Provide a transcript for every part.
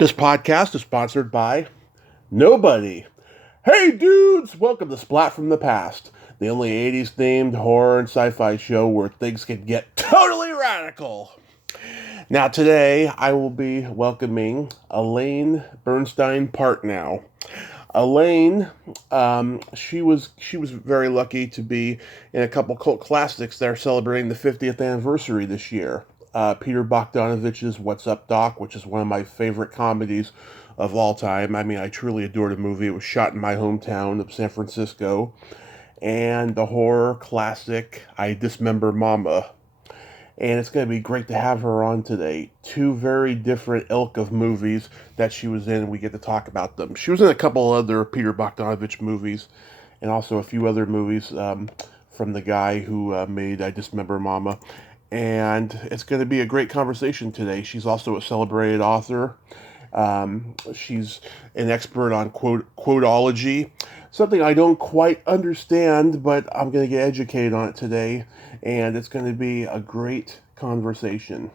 This podcast is sponsored by nobody. Hey dudes, welcome to Splat from the Past, the only 80s themed horror and sci-fi show where things can get totally radical. Now today I will be welcoming Elaine Partnow. Elaine, she was very lucky to be in a couple cult classics that are celebrating the 50th anniversary this year. Peter Bogdanovich's What's Up, Doc, which is one of my favorite comedies of all time. I mean, I truly adored the movie. It was shot in my hometown of San Francisco. And the horror classic, I Dismember Mama. And it's going to be great to have her on today. Two very different ilk of movies that she was in. We get to talk about them. She was in a couple other Peter Bogdanovich movies and also a few other movies from the guy who made I Dismember Mama. And it's going to be a great conversation today. She's also a celebrated author. She's an expert on Quotology, something I don't quite understand, but I'm going to get educated on it today, and it's going to be a great conversation.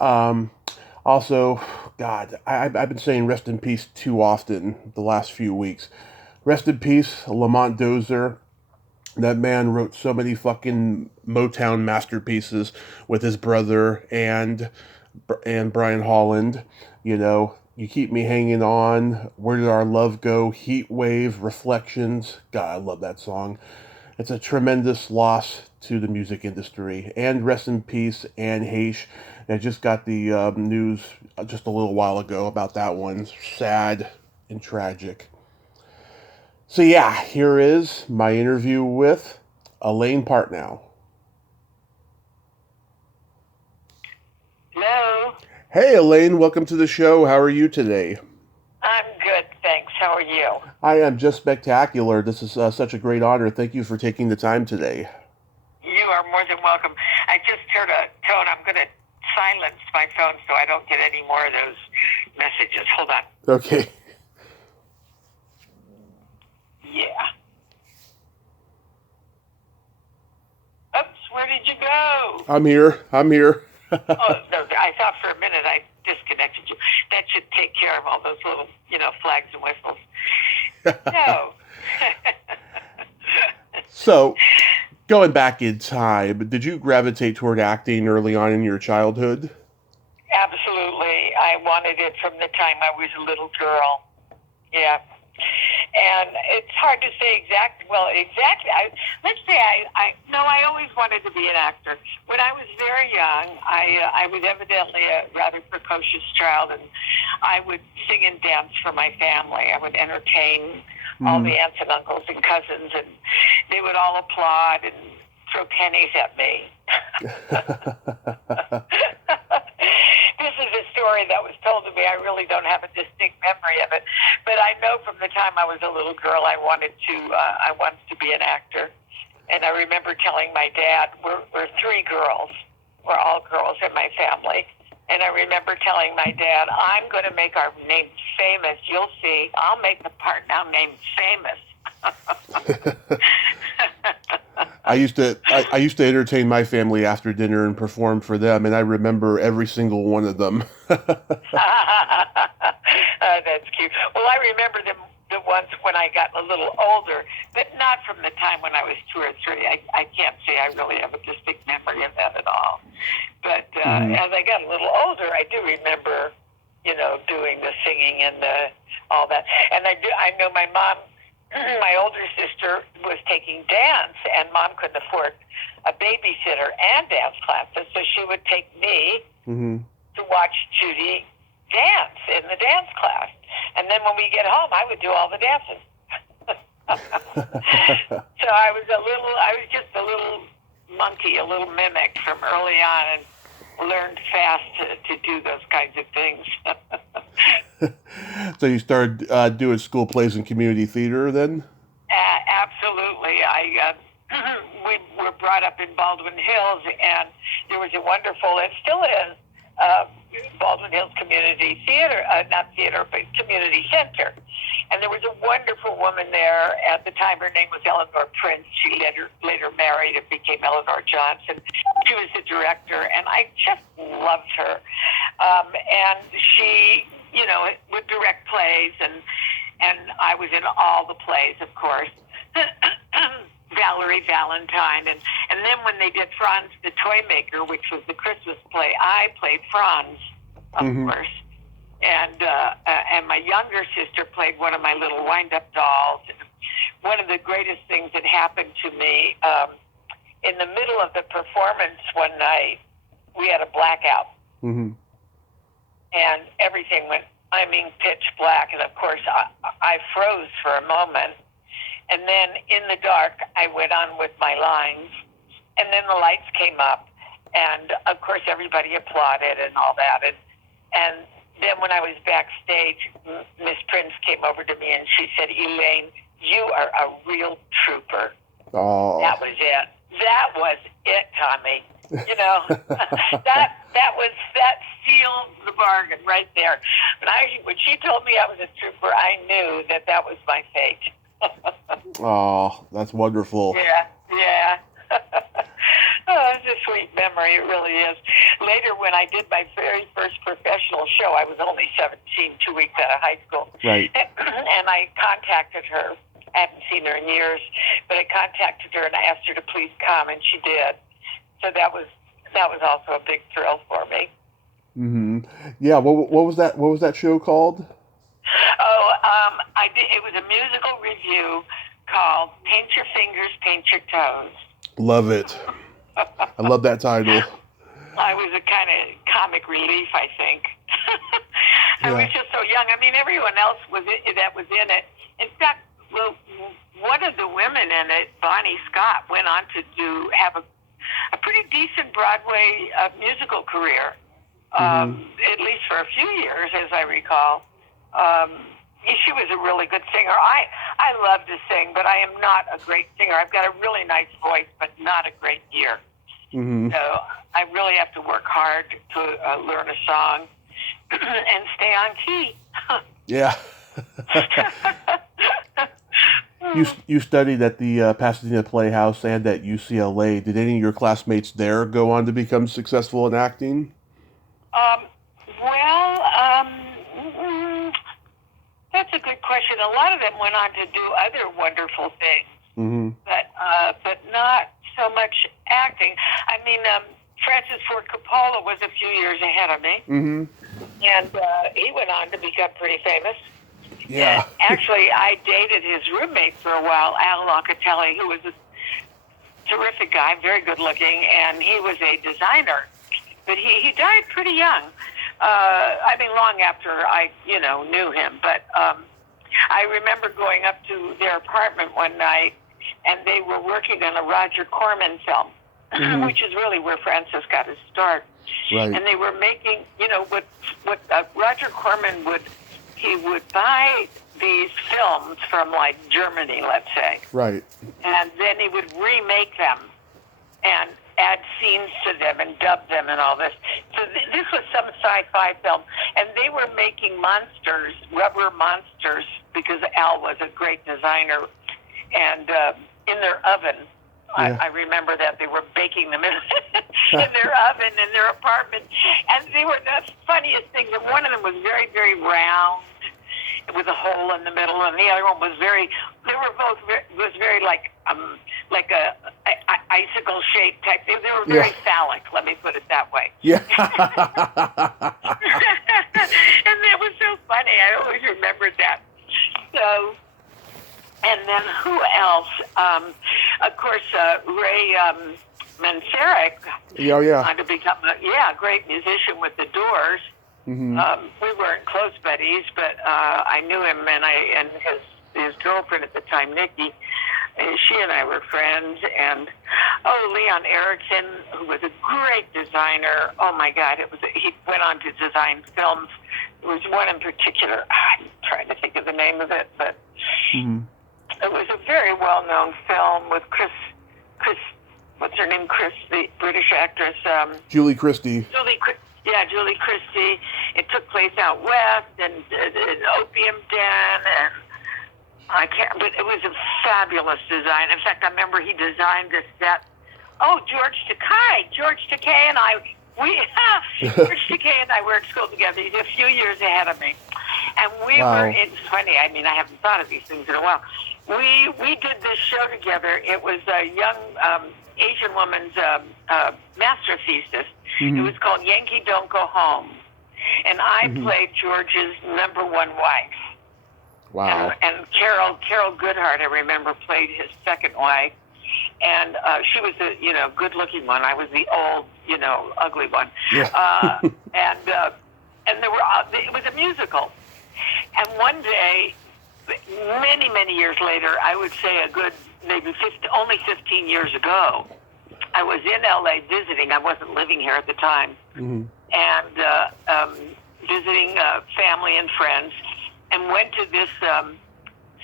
Also, God, I've been saying rest in peace too often the last few weeks. Rest in peace, Lamont Dozier. That man wrote so many fucking Motown masterpieces with his brother and Brian Holland. You know, You Keep Me Hanging On, Where Did Our Love Go, Heat Wave, Reflections. God, I love that song. It's a tremendous loss to the music industry. And rest in peace, Anne Heche. I just got the news just a little while ago about that one. Sad and tragic. So yeah, here is my interview with Elaine Partnow. Hello. Hey Elaine, welcome to the show. How are you today? I'm good, thanks. How are you? I am just spectacular. This is such a great honor. Thank you for taking the time today. You are more than welcome. I just heard a tone. I'm going to silence my phone so I don't get any more of those messages. Hold on. Okay. Yeah. Oops, where did you go? I'm here. Oh, no, I thought for a minute I disconnected you. That should take care of all those little, flags and whistles. No. So, going back in time, did you gravitate toward acting early on in your childhood? Absolutely. I wanted it from the time I was a little girl. Yeah. And it's hard to say exactly. Let's say I always wanted to be an actor. When I was very young, I was evidently a rather precocious child, and I would sing and dance for my family. I would entertain all the aunts and uncles and cousins, and they would all applaud and throw pennies at me. This is a story that was told to me. I really don't have a distinct memory of it, but I know from the time I was a little girl, I wanted to be an actor. And I remember telling my dad, we're three girls. We're all girls in my family. And I remember telling my dad, I'm going to make our name famous. You'll see. I'll make the part now named famous. I used to entertain my family after dinner and perform for them, and I remember every single one of them. That's cute. Well, I remember the ones when I got a little older, but not from the time when I was 2 or 3. I can't say I really have a distinct memory of that at all. But as I got a little older, I do remember, doing the singing and all that. And I know my mom. My older sister was taking dance, and Mom couldn't afford a babysitter and dance classes, so she would take me to watch Judy dance in the dance class. And then when we get home, I would do all the dances. So I was just a little monkey, a little mimic from early on, and learned fast to do those kinds of things. So you started doing school plays and community theater then? Absolutely. We were brought up in Baldwin Hills, and there was a wonderful, it still is, Baldwin Hills Community Theater, not theater, but community center. And there was a wonderful woman there. At the time, her name was Eleanor Prince. She later married and became Eleanor Johnson. She was the director, and I just loved her. And she would direct plays, and I was in all the plays, of course. Valerie Valentine, and then when they did Franz the Toy Maker, which was the Christmas play, I played Franz, of course, and my younger sister played one of my little wind-up dolls. One of the greatest things that happened to me in the middle of the performance one night, we had a blackout, and everything went, pitch black, and of course I froze for a moment. And then in the dark, I went on with my lines, and then the lights came up, and of course everybody applauded and all that. And then when I was backstage, Miss Prince came over to me and she said, "Elaine, you are a real trooper." Oh. That was it. That was it, Tommy. that sealed the bargain right there. When she told me I was a trooper, I knew that was my fate. Oh, that's wonderful. Yeah. Oh, it's a sweet memory. It really is. Later, when I did my very first professional show, I was only 17, 2 weeks out of high school. Right. And I contacted her. I haven't seen her in years, but I contacted her and I asked her to please come, and she did. So that was also a big thrill for me. Yeah. What was that? What was that show called? Oh, I did. It was a musical review called "Paint Your Fingers, Paint Your Toes." Love it. I love that title. I was a kind of comic relief, I think. I was just so young. Everyone else that was in it. In fact, one of the women in it, Bonnie Scott, went on to have a pretty decent Broadway musical career, at least for a few years, as I recall. She was a really good singer. I love to sing, but I am not a great singer. I've got a really nice voice, but not a great ear. So I really have to work hard to learn a song and stay on key. Yeah. You studied at the Pasadena Playhouse and at UCLA. Did any of your classmates there go on to become successful in acting? That's a good question. A lot of them went on to do other wonderful things, but not so much acting. Francis Ford Coppola was a few years ahead of me, and he went on to become pretty famous. Yeah. Actually, I dated his roommate for a while, Al Locatelli, who was a terrific guy, very good looking, and he was a designer. But he died pretty young. Long after I, knew him. But I remember going up to their apartment one night, and they were working on a Roger Corman film, which is really where Francis got his start. Right. And they were making, what Roger Corman would buy these films from, like, Germany, let's say. Right. And then he would remake them and add scenes to them and dub them and all this. So this was some sci-fi film. And they were making monsters, rubber monsters, because Al was a great designer. And in their oven, I remember that they were baking them in their oven in their apartment. And they were the funniest things. And one of them was very, very round, with a hole in the middle, and the other one was very like a icicle shaped type. They were very phallic, let me put it that way. Yeah. And that was so funny. I always remembered that. So, and then who else? Of course, Ray Manzarek. To become a great musician with the Doors. We weren't close buddies, but I knew him, and his girlfriend at the time, Nikki. She and I were friends, and Leon Erickson, who was a great designer. Oh my God, he went on to design films. There was one in particular. I'm trying to think of the name of it, but it was a very well-known film with Chris. What's her name? Chris, the British actress. Julie Christie. Julie Christie. It took place out west, and an opium den, and but it was a fabulous design. In fact, I remember he designed this set. Oh, George Takei and I George Takei and I were at school together. He's a few years ahead of me. And we were, it's funny, I mean, I haven't thought of these things in a while. We did this show together. It was a young Asian woman's master thesis. It was called Yankee Don't Go Home. And I played George's number one wife. Wow. And Carol Goodhart, I remember, played his second wife. And she was the, good-looking one. I was the old, ugly one. Yeah. And there were, it was a musical. And one day, many, many years later, I would say a good, maybe only 15 years ago, I was in L.A. visiting. I wasn't living here at the time. And visiting family and friends, and went to this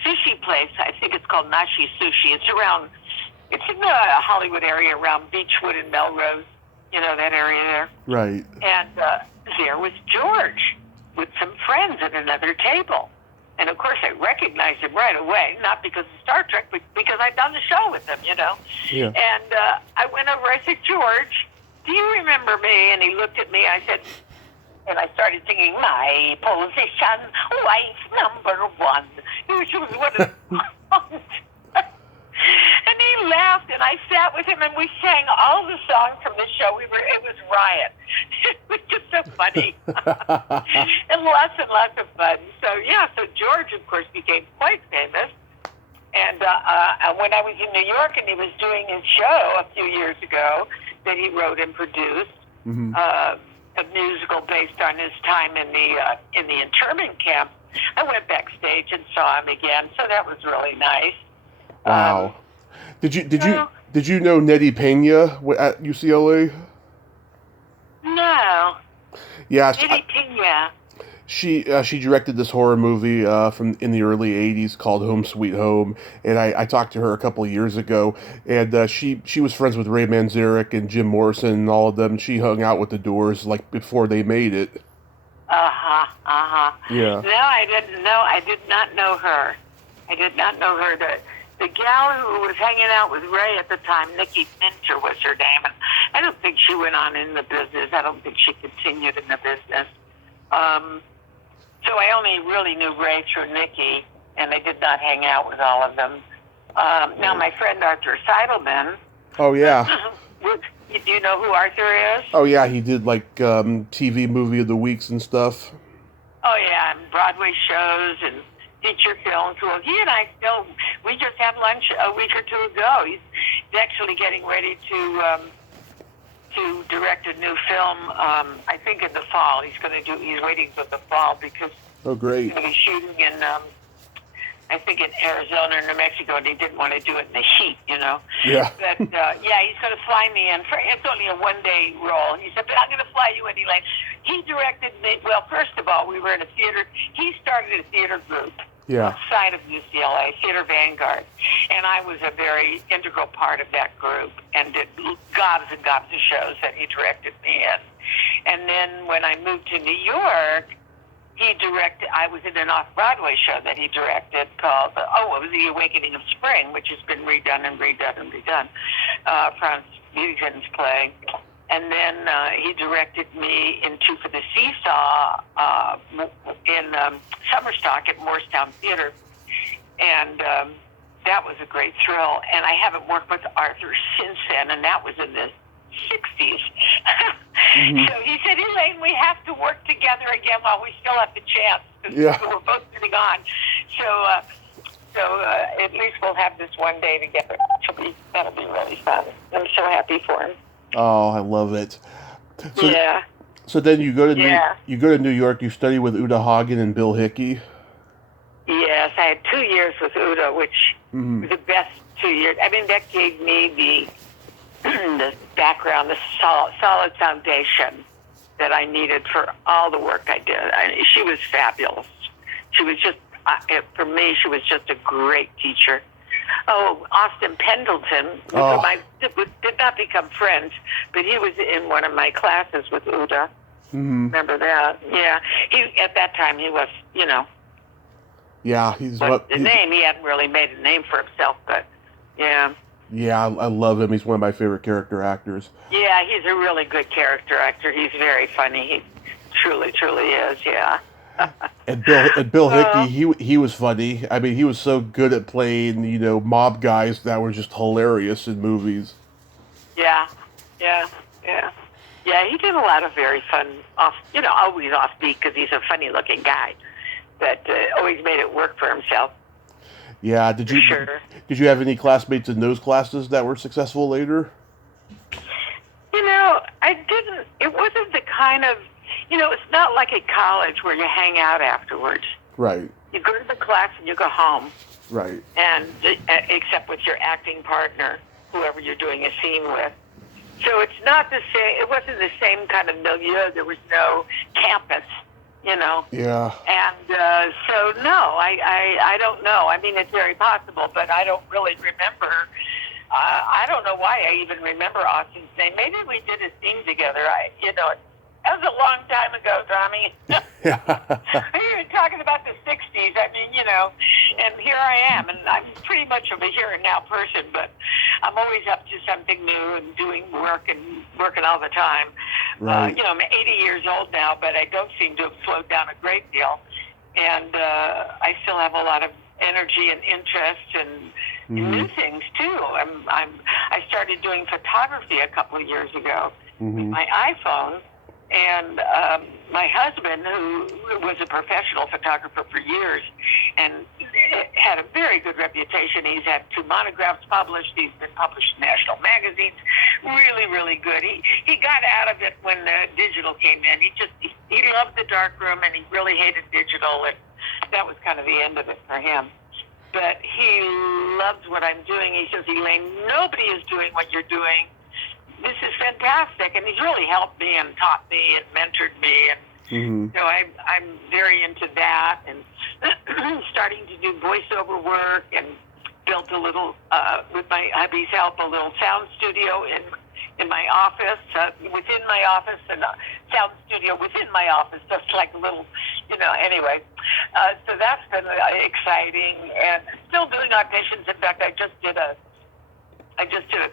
sushi place. I think it's called Nashi Sushi. It's in the Hollywood area around Beechwood and Melrose, that area there. Right. And there was George with some friends at another table. And, of course, I recognized him right away, not because of Star Trek, but because I'd done the show with him, Yeah. And I went over, I said, George, do you remember me? And he looked at me, I said, and I started singing, My Position, Wife Number One, which was one of the songs. And he laughed, and I sat with him, and we sang all the songs from the show. It was riot. It was just so funny. And lots of fun. So George, of course, became quite famous. And when I was in New York, and he was doing his show a few years ago that he wrote and produced, a musical based on his time in the internment camp, I went backstage and saw him again. So that was really nice. Wow. Did you know Nettie Pena at UCLA? No. Yeah. Nettie Pena. She directed this horror movie from in the early '80s called Home Sweet Home, and I talked to her a couple of years ago, and she was friends with Ray Manzarek and Jim Morrison and all of them. She hung out with the Doors like before they made it. Yeah. No, I didn't know. I did not know her. I did not know her. The gal who was hanging out with Ray at the time, Nikki Minter was her name, and I don't think she went on in the business. I don't think she continued in the business. So I only really knew Ray through Nikki, and I did not hang out with all of them. Now, my friend Arthur Seidelman. Oh, yeah. Do you know who Arthur is? Oh, yeah, he did, like, TV Movie of the Weeks and stuff. Oh, yeah, and Broadway shows and feature films. Well, he and I we just had lunch a week or two ago. He's actually getting ready to direct a new film, I think in the fall. He's waiting for the fall because oh, great. He's going to be shooting in, I think in Arizona or New Mexico, and he didn't want to do it in the heat, Yeah. But, he's going to fly me in. It's only a one-day role. He said, but I'm going to fly you in, Elaine. He directed me. Well, first of all, we were in a theater. He started a theater group. Yeah. Outside of UCLA, Theater Vanguard. And I was a very integral part of that group and did gobs and gobs of shows that he directed me in. And then when I moved to New York, I was in an off-Broadway show that he directed called, it was The Awakening of Spring, which has been redone and redone and redone. Franz Mugen's play. And then he directed me in Two for the Seesaw in Summerstock at Morristown Theater. And that was a great thrill. And I haven't worked with Arthur since then, and that was in the 60s. So he said, Elaine, we have to work together again while we still have the chance. Because we're both getting on. So at least we'll have this one day together. That'll be really fun. I'm so happy for him. Oh, I love it. So, yeah. So then you go to New York. You study with Uta Hagen and Bill Hickey. Yes, I had 2 years with Uta, which was the best 2 years. I mean, that gave me the background, the solid foundation that I needed for all the work I did. She was fabulous. She was just, for me, she was just a great teacher. Oh, Austin Pendleton, with whom I did not become friends, but he was in one of my classes with Uta. Remember that? Yeah. At that time, he was, Yeah, he hadn't really made a name for himself, but yeah. Yeah, I love him. He's one of my favorite character actors. Yeah, he's a really good character actor. He's very funny. He truly, truly is. Yeah. And Bill Hickey, Well, he was funny. I mean, he was so good at playing, mob guys that were just hilarious in movies. yeah, yeah, yeah. Yeah, he did a lot of very fun, always offbeat because he's a funny-looking guy, but always made it work for himself. Yeah, For sure. did you have any classmates in those classes that were successful later? I didn't. It wasn't the kind of, it's not like at college where you hang out afterwards. Right. You go to the class and you go home, Right. and except with your acting partner, whoever you're doing a scene with. So it's not the same. It wasn't the same kind of milieu. There was no campus, Yeah. And so no, I don't know. I mean, it's very possible, but I don't really remember. I don't know why I even remember Austin's name. Maybe we did a scene together. That was a long time ago, Tommy. You're talking about the 60s. I mean, and here I am, and I'm pretty much of a here and now person, but I'm always up to something new and doing work and working all the time. Right. I'm 80 years old now, but I don't seem to have slowed down a great deal. And I still have a lot of energy and interest and new things, too. I started doing photography a couple of years ago with my iPhone. And my husband, who was a professional photographer for years and had a very good reputation, he's had 2 monographs published. He's been published in national magazines. Really, really good. He got out of it when the digital came in. He loved the darkroom and he really hated digital, and that was kind of the end of it for him. But he loves what I'm doing. He says, Elaine, nobody is doing what you're doing. This is fantastic, and he's really helped me and taught me and mentored me, and so I'm very into that, and starting to do voiceover work, and built a little, with my hubby's help, a little sound studio in my office, within my office, and a sound studio within my office, just like a little, anyway. So that's been exciting, and still doing auditions. In fact, I just did a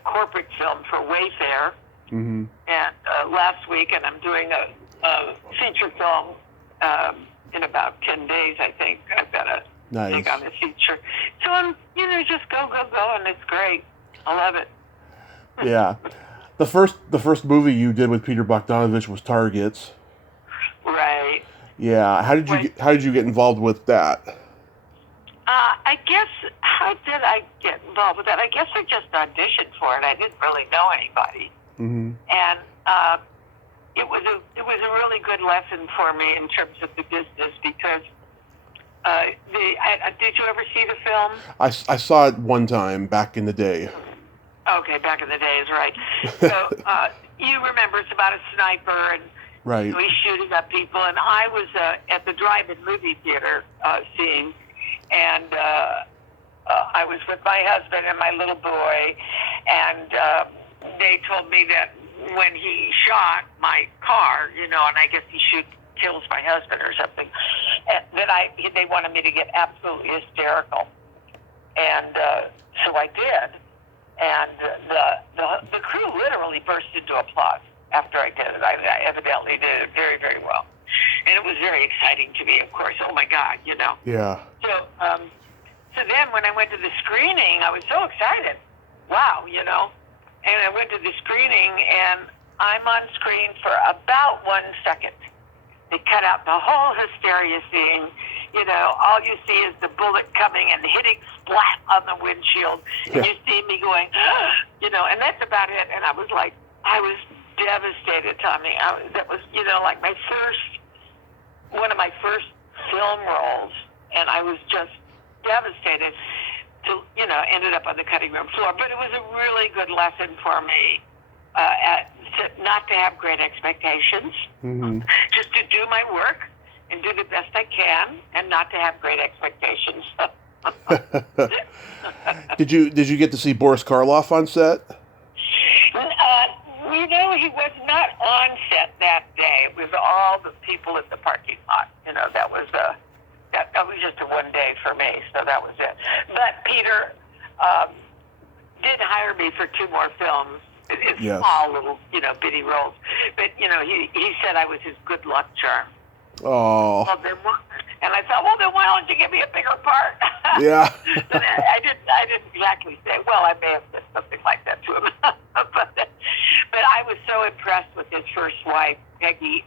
corporate film for Wayfair, and last week, and I'm doing a feature film in about 10 days, I think. I've got to think on the feature. So I'm, just go, and it's great. I love it. Yeah. The first movie you did with Peter Bogdanovich was Targets. Right. Yeah. How did you get involved with that? I guess, how did I get involved with that? I guess I just auditioned for it. I didn't really know anybody. And it was a really good lesson for me in terms of the business because did you ever see the film? I saw it one time back in the day. Okay, back in the days, right. So you remember it's about a sniper and right. He's shooting up people. And I was at the drive-in movie theater seeing, and I was with my husband and my little boy, and they told me that when he shot my car, and I guess he kills my husband or something, that they wanted me to get absolutely hysterical, and so I did, and the crew literally burst into applause after I did it. I evidently did it very, very well, and it was very exciting to me, of course. Oh my God, Yeah. So then when I went to the screening, I was so excited. Wow, And I went to the screening, and I'm on screen for about 1 second. They cut out the whole hysteria scene. All you see is the bullet coming and hitting splat on the windshield. And you see me going, and that's about it. And I was devastated, Tommy. That was, like one of my first film roles. And I was just devastated to, ended up on the cutting room floor. But it was a really good lesson for me not to have great expectations, just to do my work and do the best I can, and not to have great expectations. Did you get to see Boris Karloff on set? He was not on set that day. It was all the people in the parking lot. That was that was just a one day for me, so that was it. But Peter did hire me for 2 more films. It's Yes. small little, bitty roles. But, he said I was his good luck charm. Oh. Well, and I thought, well, then why don't you give me a bigger part? Yeah. But I didn't exactly say, well, I may have said something like that to him. but I was so impressed with his first wife, Peggy.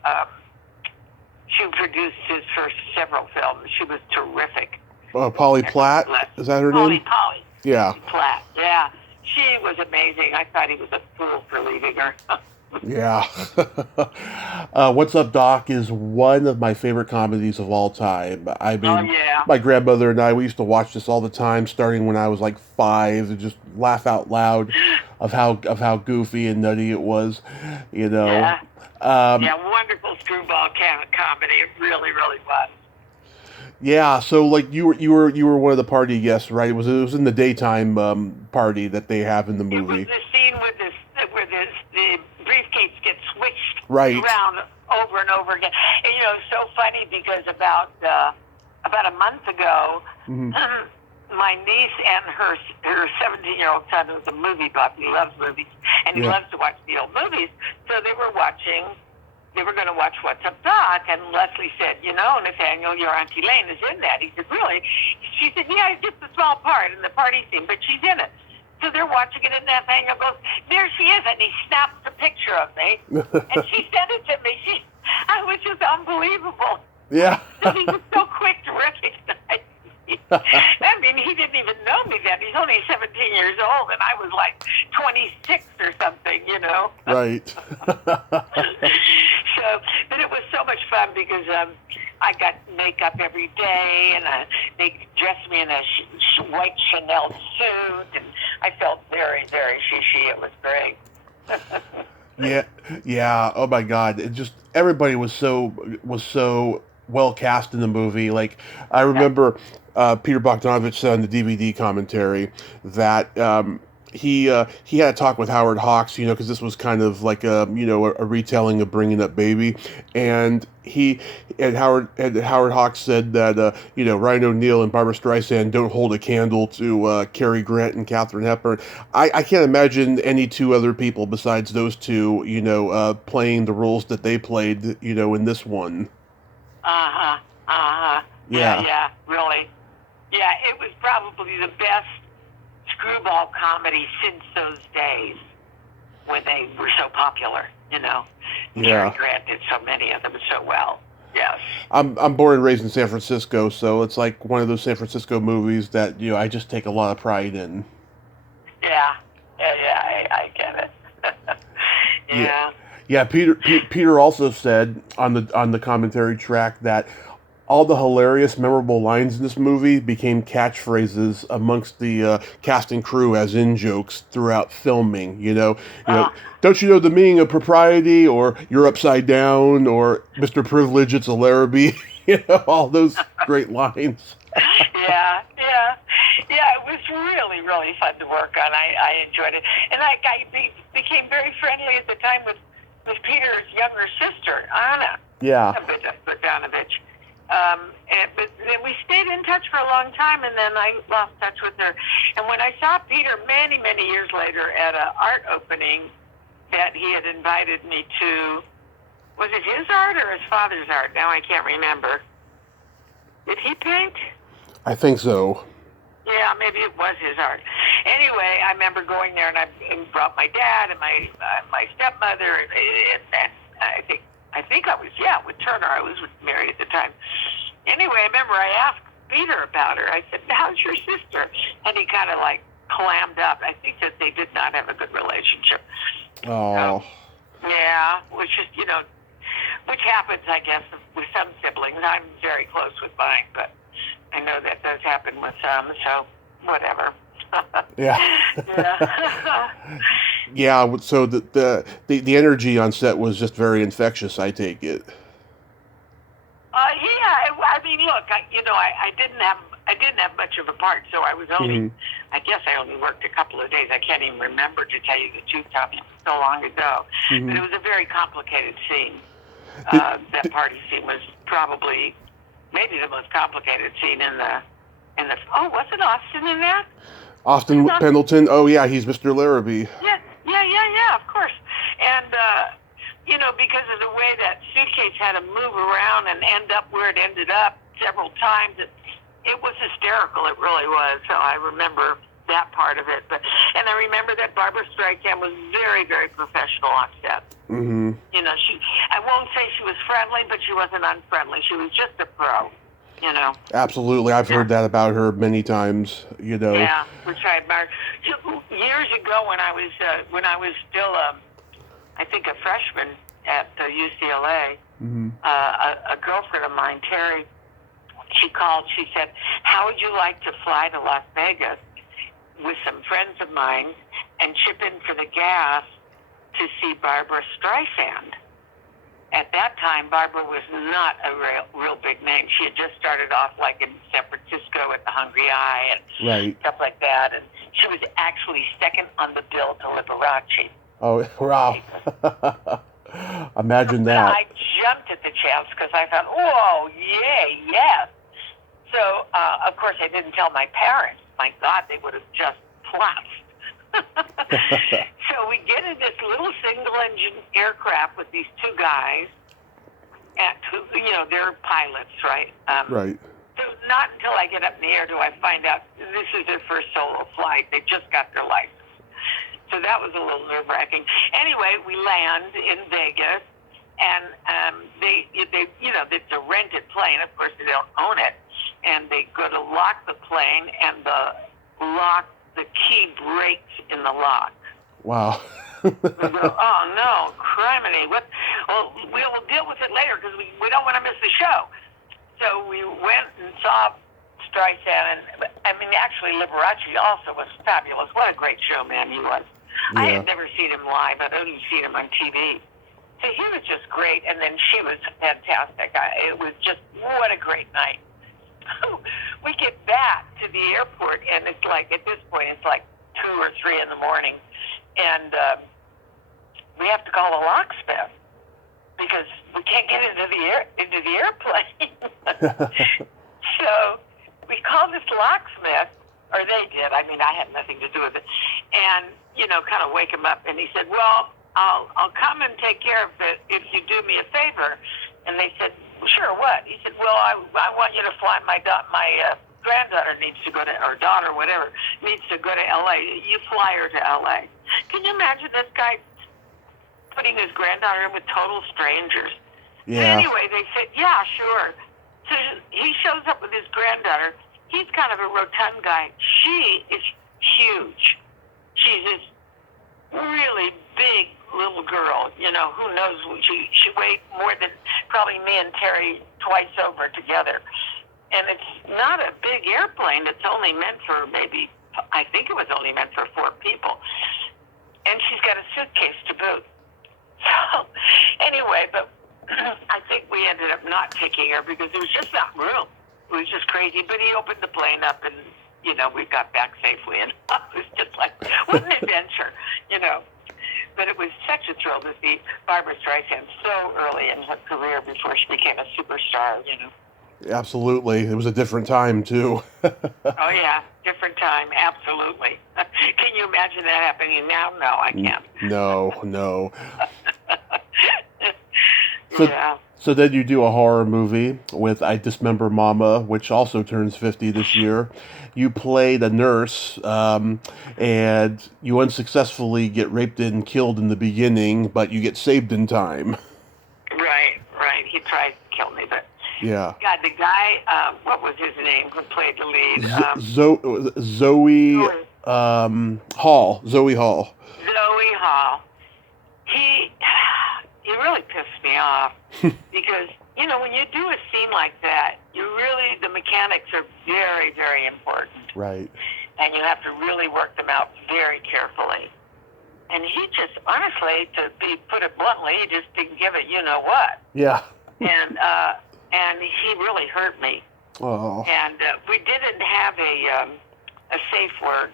She produced his first several films. She was terrific. Polly Platt? Is that her name? Polly. Yeah. Platt, yeah. She was amazing. I thought he was a fool for leaving her. Yeah. What's Up, Doc is one of my favorite comedies of all time. I mean, my grandmother and I, we used to watch this all the time, starting when I was like 5, and just laugh out loud of how goofy and nutty it was, Yeah. Wonderful screwball comedy. It really, really was. Yeah, so like you were one of the party guests, right? It was in the daytime party that they have in the movie. It was the scene where the briefcase gets switched around over and over again. And it's so funny because about a month ago, my niece and her 17-year-old son, who's a movie buff, he loves movies, and he loves to watch the old movies. So they were going to watch What's Up, Doc, and Leslie said, Nathaniel, your Aunt Elaine is in that. He said, really? She said, yeah, it's just a small part in the party scene, but she's in it. So they're watching it, and Nathaniel goes, there she is, and he snaps a picture of me, and she sent it to me. I was just unbelievable. Yeah. He was so quick to recognize me. I mean, he didn't even know me then. He's only 17 years old, and I was like 26 or something, Right. But it was so much fun because I got makeup every day, and they dressed me in a white Chanel suit, and I felt very, very chic. It was great. Yeah. Oh my God! It just everybody was so well cast in the movie. Like I remember Peter Bogdanovich said on the DVD commentary that he had a talk with Howard Hawks, because this was kind of like a retelling of Bringing Up Baby, and Howard Hawks said that Ryan O'Neal and Barbra Streisand don't hold a candle to Cary Grant and Katharine Hepburn. I can't imagine any 2 other people besides those 2 playing the roles that they played in this one. Yeah, really. Yeah, it was probably the best screwball comedy since those days when they were so popular, Cary Grant did so many of them so well. Yes. I'm born and raised in San Francisco, so it's like one of those San Francisco movies that I just take a lot of pride in. Yeah, I get it. Yeah. Yeah, Peter also said on the commentary track that all the hilarious, memorable lines in this movie became catchphrases amongst the cast and crew as in-jokes throughout filming, don't you know the meaning of propriety, or you're upside down, or Mr. Privilege, it's a Larrabee, all those great lines. Yeah, it was really, really fun to work on. I enjoyed it. And I became very friendly at the time with Peter's younger sister, Anna. Yeah. Bogdanovich. But then we stayed in touch for a long time, and then I lost touch with her. And when I saw Peter many, many years later at an art opening that he had invited me to, was it his art or his father's art? Now I can't remember. Did he paint? I think so. Yeah, maybe it was his art. Anyway, I remember going there, and I brought my dad and my stepmother, and I think I was, with Turner. I was married at the time. Anyway, I remember I asked Peter about her. I said, how's your sister? And he kind of like clammed up. I think that they did not have a good relationship. Oh. Yeah, which is, which happens, I guess, with some siblings. I'm very close with mine, but I know that does happen with some, so whatever. Yeah. Yeah. Yeah, so the energy on set was just very infectious, I take it. I mean, look, I didn't have much of a part, so I was only, I guess I only worked a couple of days. I can't even remember, to tell you the truth, Tommy. It was so long ago. But it was a very complicated scene. That party scene was probably maybe the most complicated scene in the. Oh, wasn't Austin in that? Austin Pendleton. Oh yeah, he's Mr. Larrabee. Yeah, of course. And, because of the way that suitcase had to move around and end up where it ended up several times, it was hysterical. It really was. So I remember that part of it. And I remember that Barbara Streisand was very, very professional on set. Mm-hmm. I won't say she was friendly, but she wasn't unfriendly. She was just a pro. Absolutely, I've heard that about her many times. Yeah, which I admire. Years ago, when I was still, I think, a freshman at UCLA, mm-hmm. A girlfriend of mine, Terry, she called. She said, "How would you like to fly to Las Vegas with some friends of mine and chip in for the gas to see Barbara Streisand?" At that time, Barbara was not a real big name. She had just started off like in San Francisco at the Hungry Eye and stuff like that. And she was actually second on the bill to Liberace. Oh, wow. Imagine that. I jumped at the chance because I thought, whoa, yay, yes. So, of course, I didn't tell my parents. My God, they would have just plopped. So we get in this little single-engine aircraft with these two guys, they're pilots, right? Right. So not until I get up in the air do I find out this is their first solo flight. They just got their license. So that was a little nerve-wracking. Anyway, we land in Vegas, and it's a rented plane. Of course, they don't own it. And they go to lock the plane, and the key breaks in the lock. Wow. We go, oh no, criminy. Well, we'll deal with it later because we don't want to miss the show. So we went and saw Streisand, and actually Liberace also was fabulous. What a great showman he was. Yeah. I had never seen him live. I'd only seen him on TV. So he was just great, and then she was fantastic. It was just, what a great night. We get back to the airport, and it's like, at this point, it's like 2 or 3 in the morning, and we have to call a locksmith because we can't get into the airplane. So we called this locksmith, or they did. I had nothing to do with it, and kind of wake him up. And he said, "Well, I'll come and take care of it if you do me a favor." And they said, "Sure, what?" He said, "Well, I want you to fly my granddaughter needs to go to, or daughter, whatever, needs to go to L.A. You fly her to L.A." Can you imagine this guy putting his granddaughter in with total strangers? Yeah. Anyway, they said, "Yeah, sure." So he shows up with his granddaughter. He's kind of a rotund guy. She is huge. She's this really big little girl, who knows, she weighed more than probably me and Terry twice over together. And it's not a big airplane. It's only meant for I think it was only meant for 4 people. And she's got a suitcase to boot. So anyway, but I think we ended up not taking her because there was just not room. It was just crazy. But he opened the plane up and, we got back safely. And it was just like, what an adventure, But it was such a thrill to see Barbara Streisand so early in her career before she became a superstar, Absolutely. It was a different time, too. Oh, yeah. Different time. Absolutely. Can you imagine that happening now? No, I can't. No. Yeah. So then you do a horror movie with I Dismember Mama, which also turns 50 this year. You play the nurse, and you unsuccessfully get raped and killed in the beginning, but you get saved in time. Right. He tried to kill me, but... Yeah. God, the guy, what was his name who played the lead? Zoe Hall. Zoe Hall. Zoe Hall. He really pissed me off because, when you do a scene like that, the mechanics are very, very important. Right. And you have to really work them out very carefully. And he just, honestly, put it bluntly, he just didn't give it what. Yeah. And he really hurt me. Oh. And we didn't have a safe word.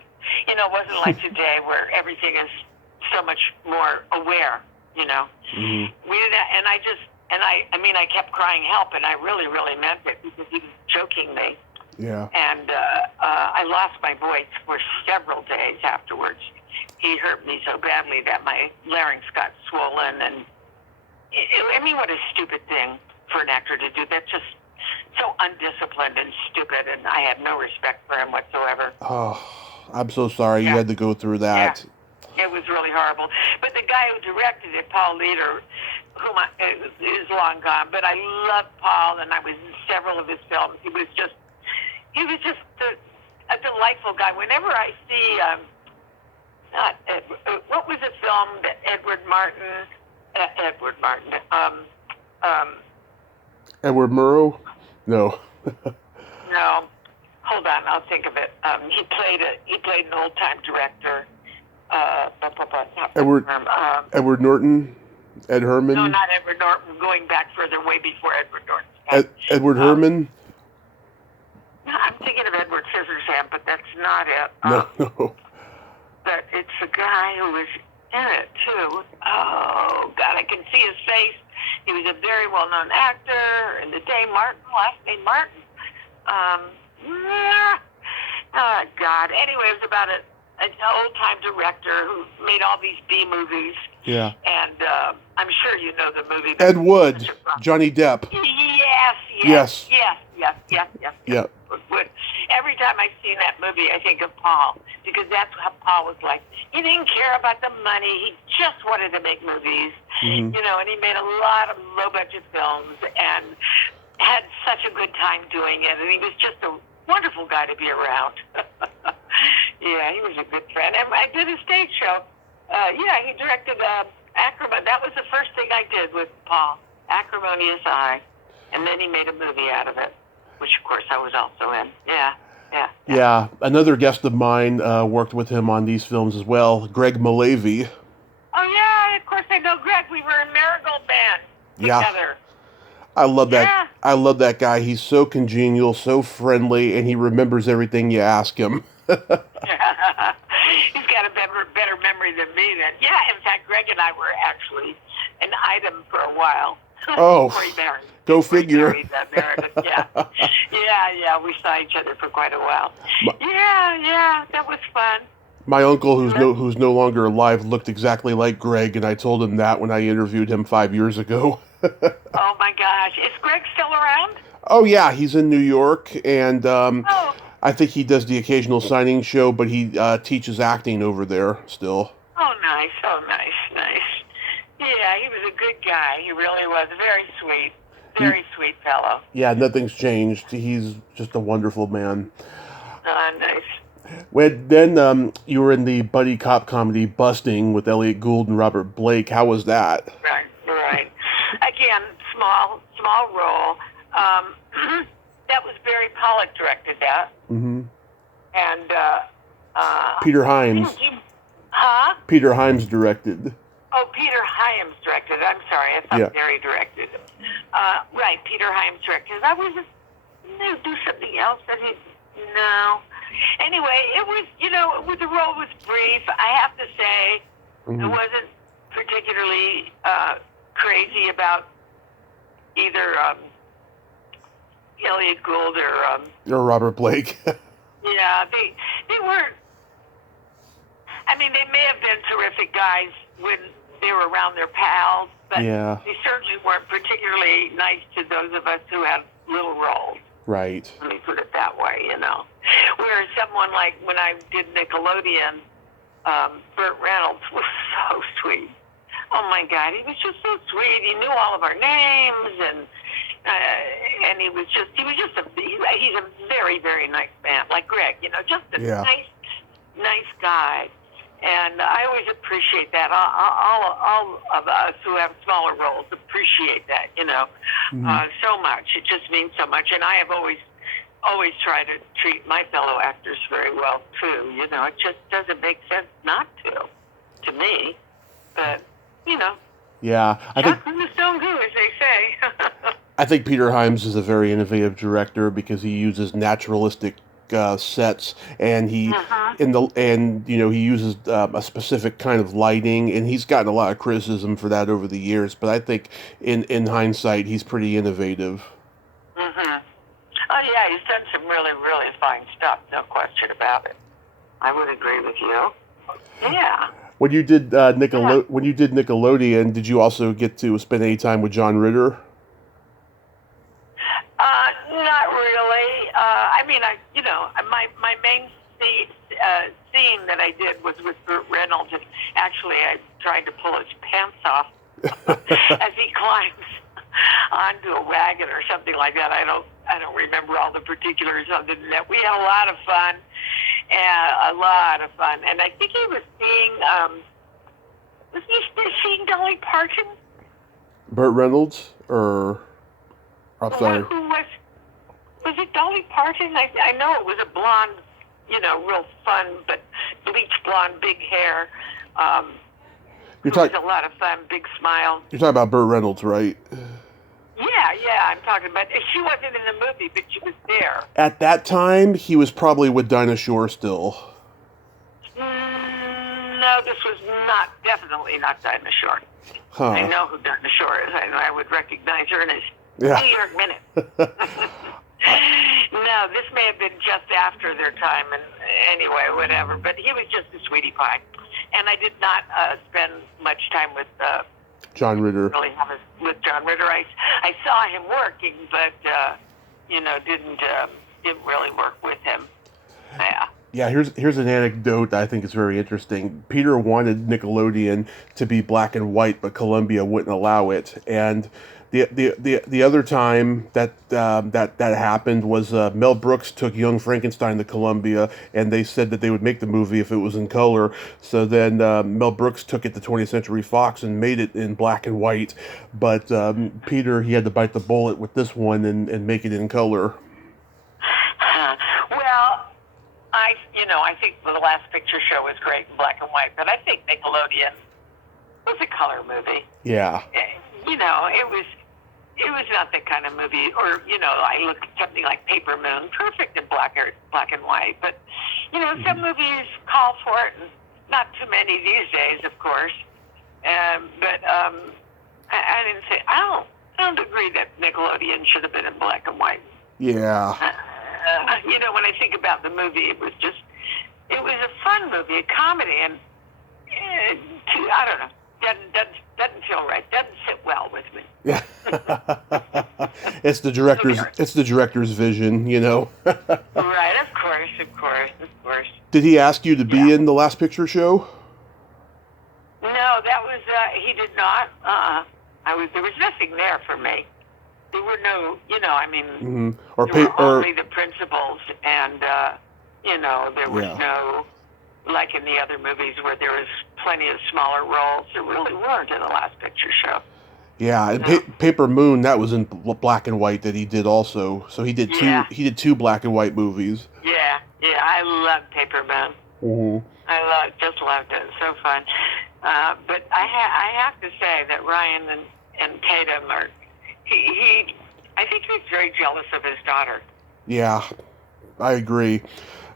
It wasn't like today where everything is so much more aware, Mm-hmm. We didn't, I kept crying help, and I really, really meant it because he was choking me. Yeah. And I lost my voice for several days afterwards. He hurt me so badly that my larynx got swollen. And I mean, what a stupid thing for an actor to do. That's just so undisciplined and stupid, and I had no respect for him whatsoever. Oh, I'm so sorry you had to go through that. Yeah. It was really horrible. But the guy who directed it, Paul Leader, is long gone, but I loved Paul, and I was in several of his films. He was just a delightful guy. Whenever I see, what was the film that Edward Martin, Edward Murrow? No. no, hold on, I'll think of it. He played an old time director. Edward Norton? Ed Herman? No, not Edward Norton. Going back further, way before Edward Norton. Edward Herman? I'm thinking of Edward Scissorhands, but that's not it. No. But it's the guy who was in it, too. Oh, God, I can see his face. He was a very well-known actor in the day. Martin, last name Martin. Oh, God. Anyway, it was about an old-time director who made all these B movies. Yeah. And I'm sure you know the movie. Ed Wood, Johnny Depp. Yes. Yeah. Every time I see that movie, I think of Paul, because that's how Paul was like. He didn't care about the money. He just wanted to make movies, and he made a lot of low-budget films and had such a good time doing it. And he was just a wonderful guy to be around. Yeah, he was a good friend. And I did a stage show. He directed Acrimony. That was the first thing I did with Paul, Acrimonious Eye. And then he made a movie out of it, which, of course, I was also in. Yeah, another guest of mine worked with him on these films as well, Greg Malavy. Oh, yeah, of course I know Greg. We were in Marigold Band together. I love that. Yeah. I love that guy. He's so congenial, so friendly, and he remembers everything you ask him. He's got a better memory than me then. Yeah, in fact, Greg and I were actually an item for a while. Oh, before he married. Go figure. Yeah, we saw each other for quite a while. That was fun. My uncle, who's no longer alive, looked exactly like Greg, and I told him that when I interviewed him 5 years ago. Oh my gosh, is Greg still around? Oh yeah, he's in New York, and I think he does the occasional signing show, but he teaches acting over there still. Oh, nice. Yeah, he was a good guy. He really was. Very sweet. Very sweet fellow. Yeah, nothing's changed. He's just a wonderful man. Nice. Then you were in the buddy cop comedy Busting with Elliot Gould and Robert Blake. How was that? Right. Again, small role. That was Barry Pollock directed that. Mm-hmm. And Peter Hyams. Peter Hyams directed. Oh, Peter Hyams directed. I'm sorry, I thought Barry directed it. Right, Peter Hyams directed. I was just do something else that he no. Anyway, it was the role was brief. I have to say, I wasn't particularly crazy about either Elliot Gould or Robert Blake. Yeah, they weren't. I mean, they may have been terrific guys when they were around their pals, but they certainly weren't particularly nice to those of us who had little roles. Right. Let me put it that way, Whereas someone like when I did Nickelodeon, Burt Reynolds was so sweet. Oh my God, he was just so sweet. He knew all of our names, and he was just he's a very, very nice man, like Greg, just a nice guy. And I always appreciate that. All of us who have smaller roles appreciate that, so much. It just means so much. And I have always tried to treat my fellow actors very well, too. It just doesn't make sense not to me. But, Yeah, I think from the stone grew, as they say. I think Peter Hyams is a very innovative director because he uses naturalistic sets, and he he uses a specific kind of lighting, and he's gotten a lot of criticism for that over the years. But I think in hindsight, he's pretty innovative. Oh, yeah, he's done some really, really fine stuff. No question about it. I would agree with you. Yeah. When you did when you did Nickelodeon, did you also get to spend any time with John Ritter? Not really. I mean, my main scene that I did was with Burt Reynolds, and actually I tried to pull his pants off as he climbs onto a wagon or something like that. I don't remember all the particulars other than that. We had a lot of fun, and I think he was seeing Dolly Parton? Burt Reynolds, or I'm sorry. Who was it Dolly Parton? I know it was a blonde, real fun, but bleached blonde, big hair. It was a lot of fun, big smile. You're talking about Burt Reynolds, right? Yeah, I'm talking about. She wasn't in the movie, but she was there. At that time, he was probably with Dinah Shore still. No, this was definitely not Dinah Shore. Huh. I know who Dinah Shore is. I would recognize her in a New York Minute. No, this may have been just after their time, and anyway, whatever. But he was just a sweetie pie, and I did not spend much time with John Ritter. Really, with John Ritter. I saw him working, but didn't really work with him. Yeah. Yeah, here's an anecdote that I think is very interesting. Peter wanted Nickelodeon to be black and white, but Columbia wouldn't allow it. And the other time that happened was Mel Brooks took Young Frankenstein to Columbia, and they said that they would make the movie if it was in color. So then Mel Brooks took it to 20th Century Fox and made it in black and white. But Peter, he had to bite the bullet with this one and make it in color. Well, I think the Last Picture Show was great in black and white, but I think Nickelodeon was a color movie. Yeah. It was not that kind of movie. Or, I look at something like Paper Moon, perfect in black and white. But, some movies call for it, and not too many these days, of course. But I didn't say, I don't agree that Nickelodeon should have been in black and white. Yeah. When I think about the movie, it was a fun movie, a comedy, and I don't know. Doesn't feel right. Doesn't sit well with me. Yeah. It's the director's vision, Right, of course. Did he ask you to be in the Last Picture Show? No, that was he did not. There was nothing there for me. There were no, Mm-hmm. There were only the principals, and there was no, like in the other movies where there was plenty of smaller roles. There really weren't in the Last Picture Show. Yeah, and Paper Moon, that was in black and white that he did also. So he did two black and white movies. Yeah, I loved Paper Moon. Mm-hmm. Just loved it. So fun. But I have to say that Ryan and Tatum are. I think he's very jealous of his daughter. Yeah, I agree.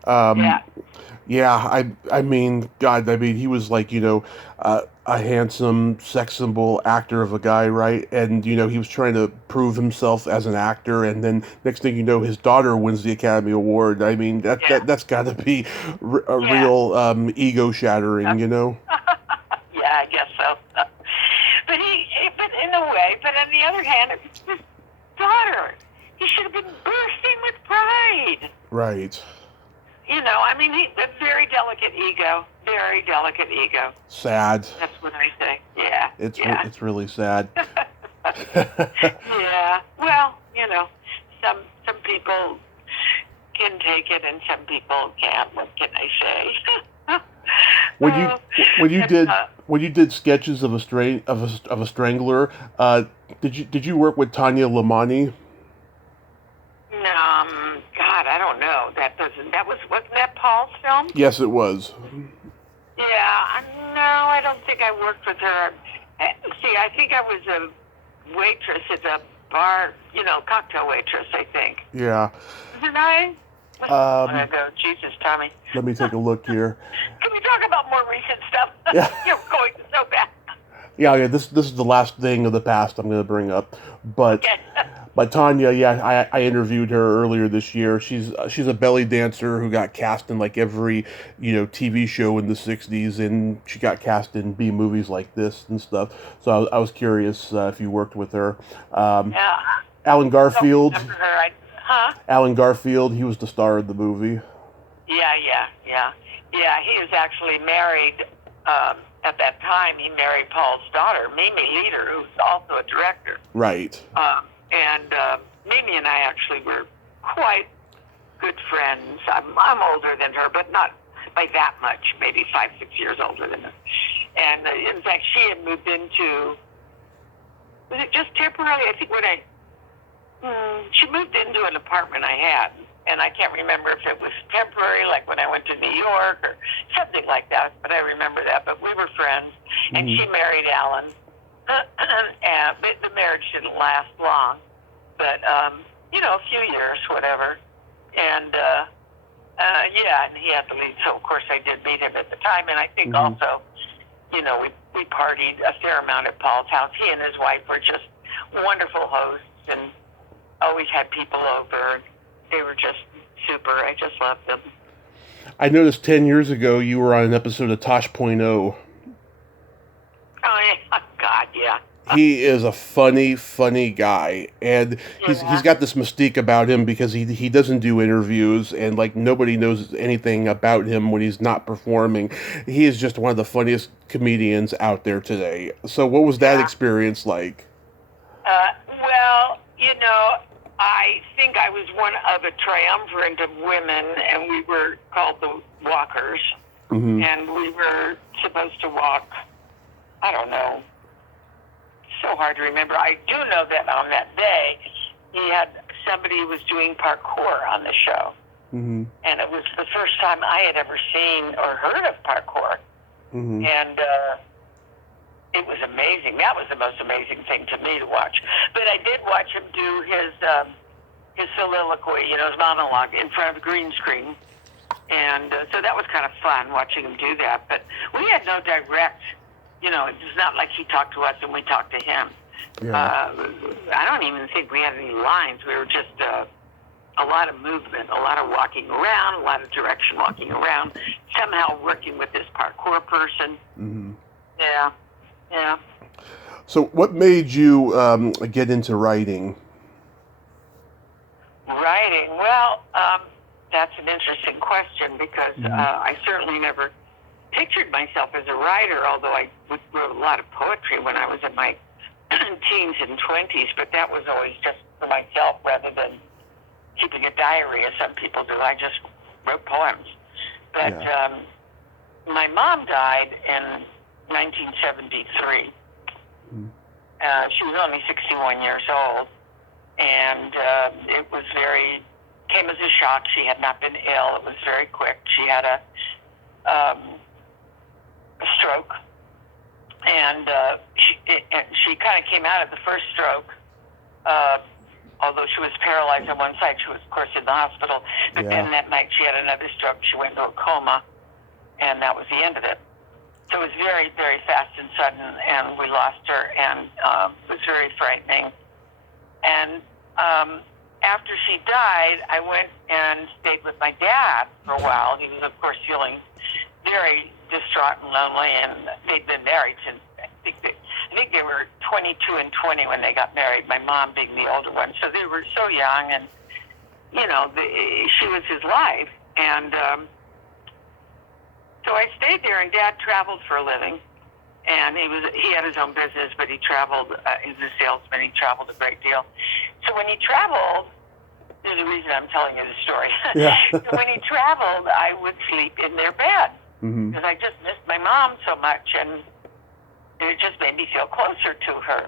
Yeah, I mean, God, he was like, a handsome, sex symbol actor of a guy, right? And, he was trying to prove himself as an actor, and then next thing you know, his daughter wins the Academy Award. I mean, that's got to be real ego-shattering, Yeah, I guess so. But in a way, but on the other hand, it's his daughter. He should have been bursting with pride. Right. A very delicate ego. Very delicate ego. Sad. That's what I say. Yeah. It's really sad. Yeah. Well, some people can take it and some people can't. What can I say? When you did sketches of a Strangler, did you work with Tanya Lamani? God, I don't know. Wasn't that Paul's film? Yes, it was. Yeah, no, I don't think I worked with her. See, I think I was a waitress at the bar, cocktail waitress, I think. Yeah. Wasn't I? I go, Jesus, Tommy. Let me take a look here. Can we talk about more recent stuff? Yeah. You're going so bad. Yeah. This is the last thing of the past I'm going to bring up, but By Tanya, yeah, I interviewed her earlier this year. She's a belly dancer who got cast in like every TV show in the '60s, and she got cast in B movies like this and stuff. So I was curious if you worked with her. Yeah. Alan I don't Garfield. remember her. Huh? Alan Garfield. He was the star of the movie. Yeah. He was actually married. At that time, he married Paul's daughter, Mimi Leader, who's also a director. Right. And Mimi and I actually were quite good friends. I'm older than her, but not by that much, maybe 5-6 years older than her. And in fact, she had moved into, was it just temporarily? I think she moved into an apartment I had, and I can't remember if it was temporary, like when I went to New York or something like that, but I remember that. But we were friends, and she married Alan. And the marriage didn't last long, but a few years, whatever. And and he had to leave. So of course I did meet him at the time, and I think also, we partied a fair amount at Paul's house. He and his wife were just wonderful hosts, and always had people over. They were just super. I just loved them. I noticed 10 years ago you were on an episode of Tosh.0. Oh, yeah. God, yeah. He is a funny guy, and he's got this mystique about him because he doesn't do interviews, and like nobody knows anything about him when he's not performing. He is just one of the funniest comedians out there today. So what was that experience like? Well, I think I was one of a triumvirate of women, and we were called the Walkers, and we were supposed to walk, I don't know, so hard to remember. I do know that on that day, he had somebody who was doing parkour on the show, and it was the first time I had ever seen or heard of parkour, and it was amazing. That was the most amazing thing to me to watch. But I did watch him do his soliloquy, his monologue in front of a green screen. And so that was kind of fun watching him do that. But we had no direct, it's not like he talked to us and we talked to him. Yeah. I don't even think we had any lines. We were just a lot of movement, a lot of walking around, a lot of direction walking around, somehow working with this parkour person. Yeah. So what made you get into writing? Writing? Well, that's an interesting question because I certainly never pictured myself as a writer, although I wrote a lot of poetry when I was in my teens and 20s, but that was always just for myself rather than keeping a diary as some people do. I just wrote poems. But my mom died in 1973. She was only 61 years old, and it was came as a shock. She had not been ill. It was very quick. She had a stroke, and she kind of came out of the first stroke. Although she was paralyzed on one side, she was, of course, in the hospital. But then that night she had another stroke. She went into a coma, and that was the end of it. So it was very, very fast and sudden, and we lost her, and it was very frightening. And after she died, I went and stayed with my dad for a while. He was, of course, feeling very distraught and lonely, and they'd been married since, I think they were 22 and 20 when they got married, my mom being the older one. So they were so young, and, she was his life. And so I stayed there, and Dad traveled for a living, and he had his own business, but he traveled, he's a salesman, he traveled a great deal. So when he traveled, there's a reason I'm telling you this story. Yeah. So when he traveled, I would sleep in their bed, because I just missed my mom so much, and it just made me feel closer to her.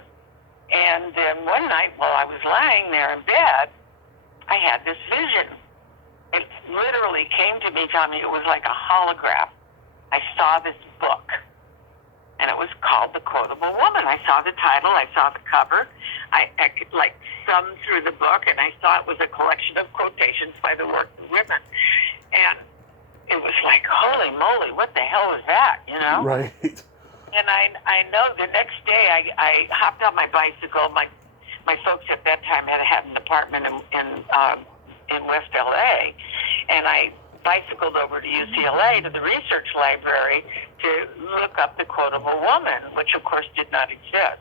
And then one night while I was lying there in bed, I had this vision. It literally came to me, Tommy. It was like a holograph. I saw this book, and it was called The Quotable Woman. I saw the title. I saw the cover. I could, thumb through the book, and I saw it was a collection of quotations by the working women. And it was like, holy moly, what the hell was that, Right. And I know the next day I hopped on my bicycle. My my folks at that time had an apartment in West LA, and I bicycled over to UCLA to the research library to look up the quotable woman, which of course did not exist.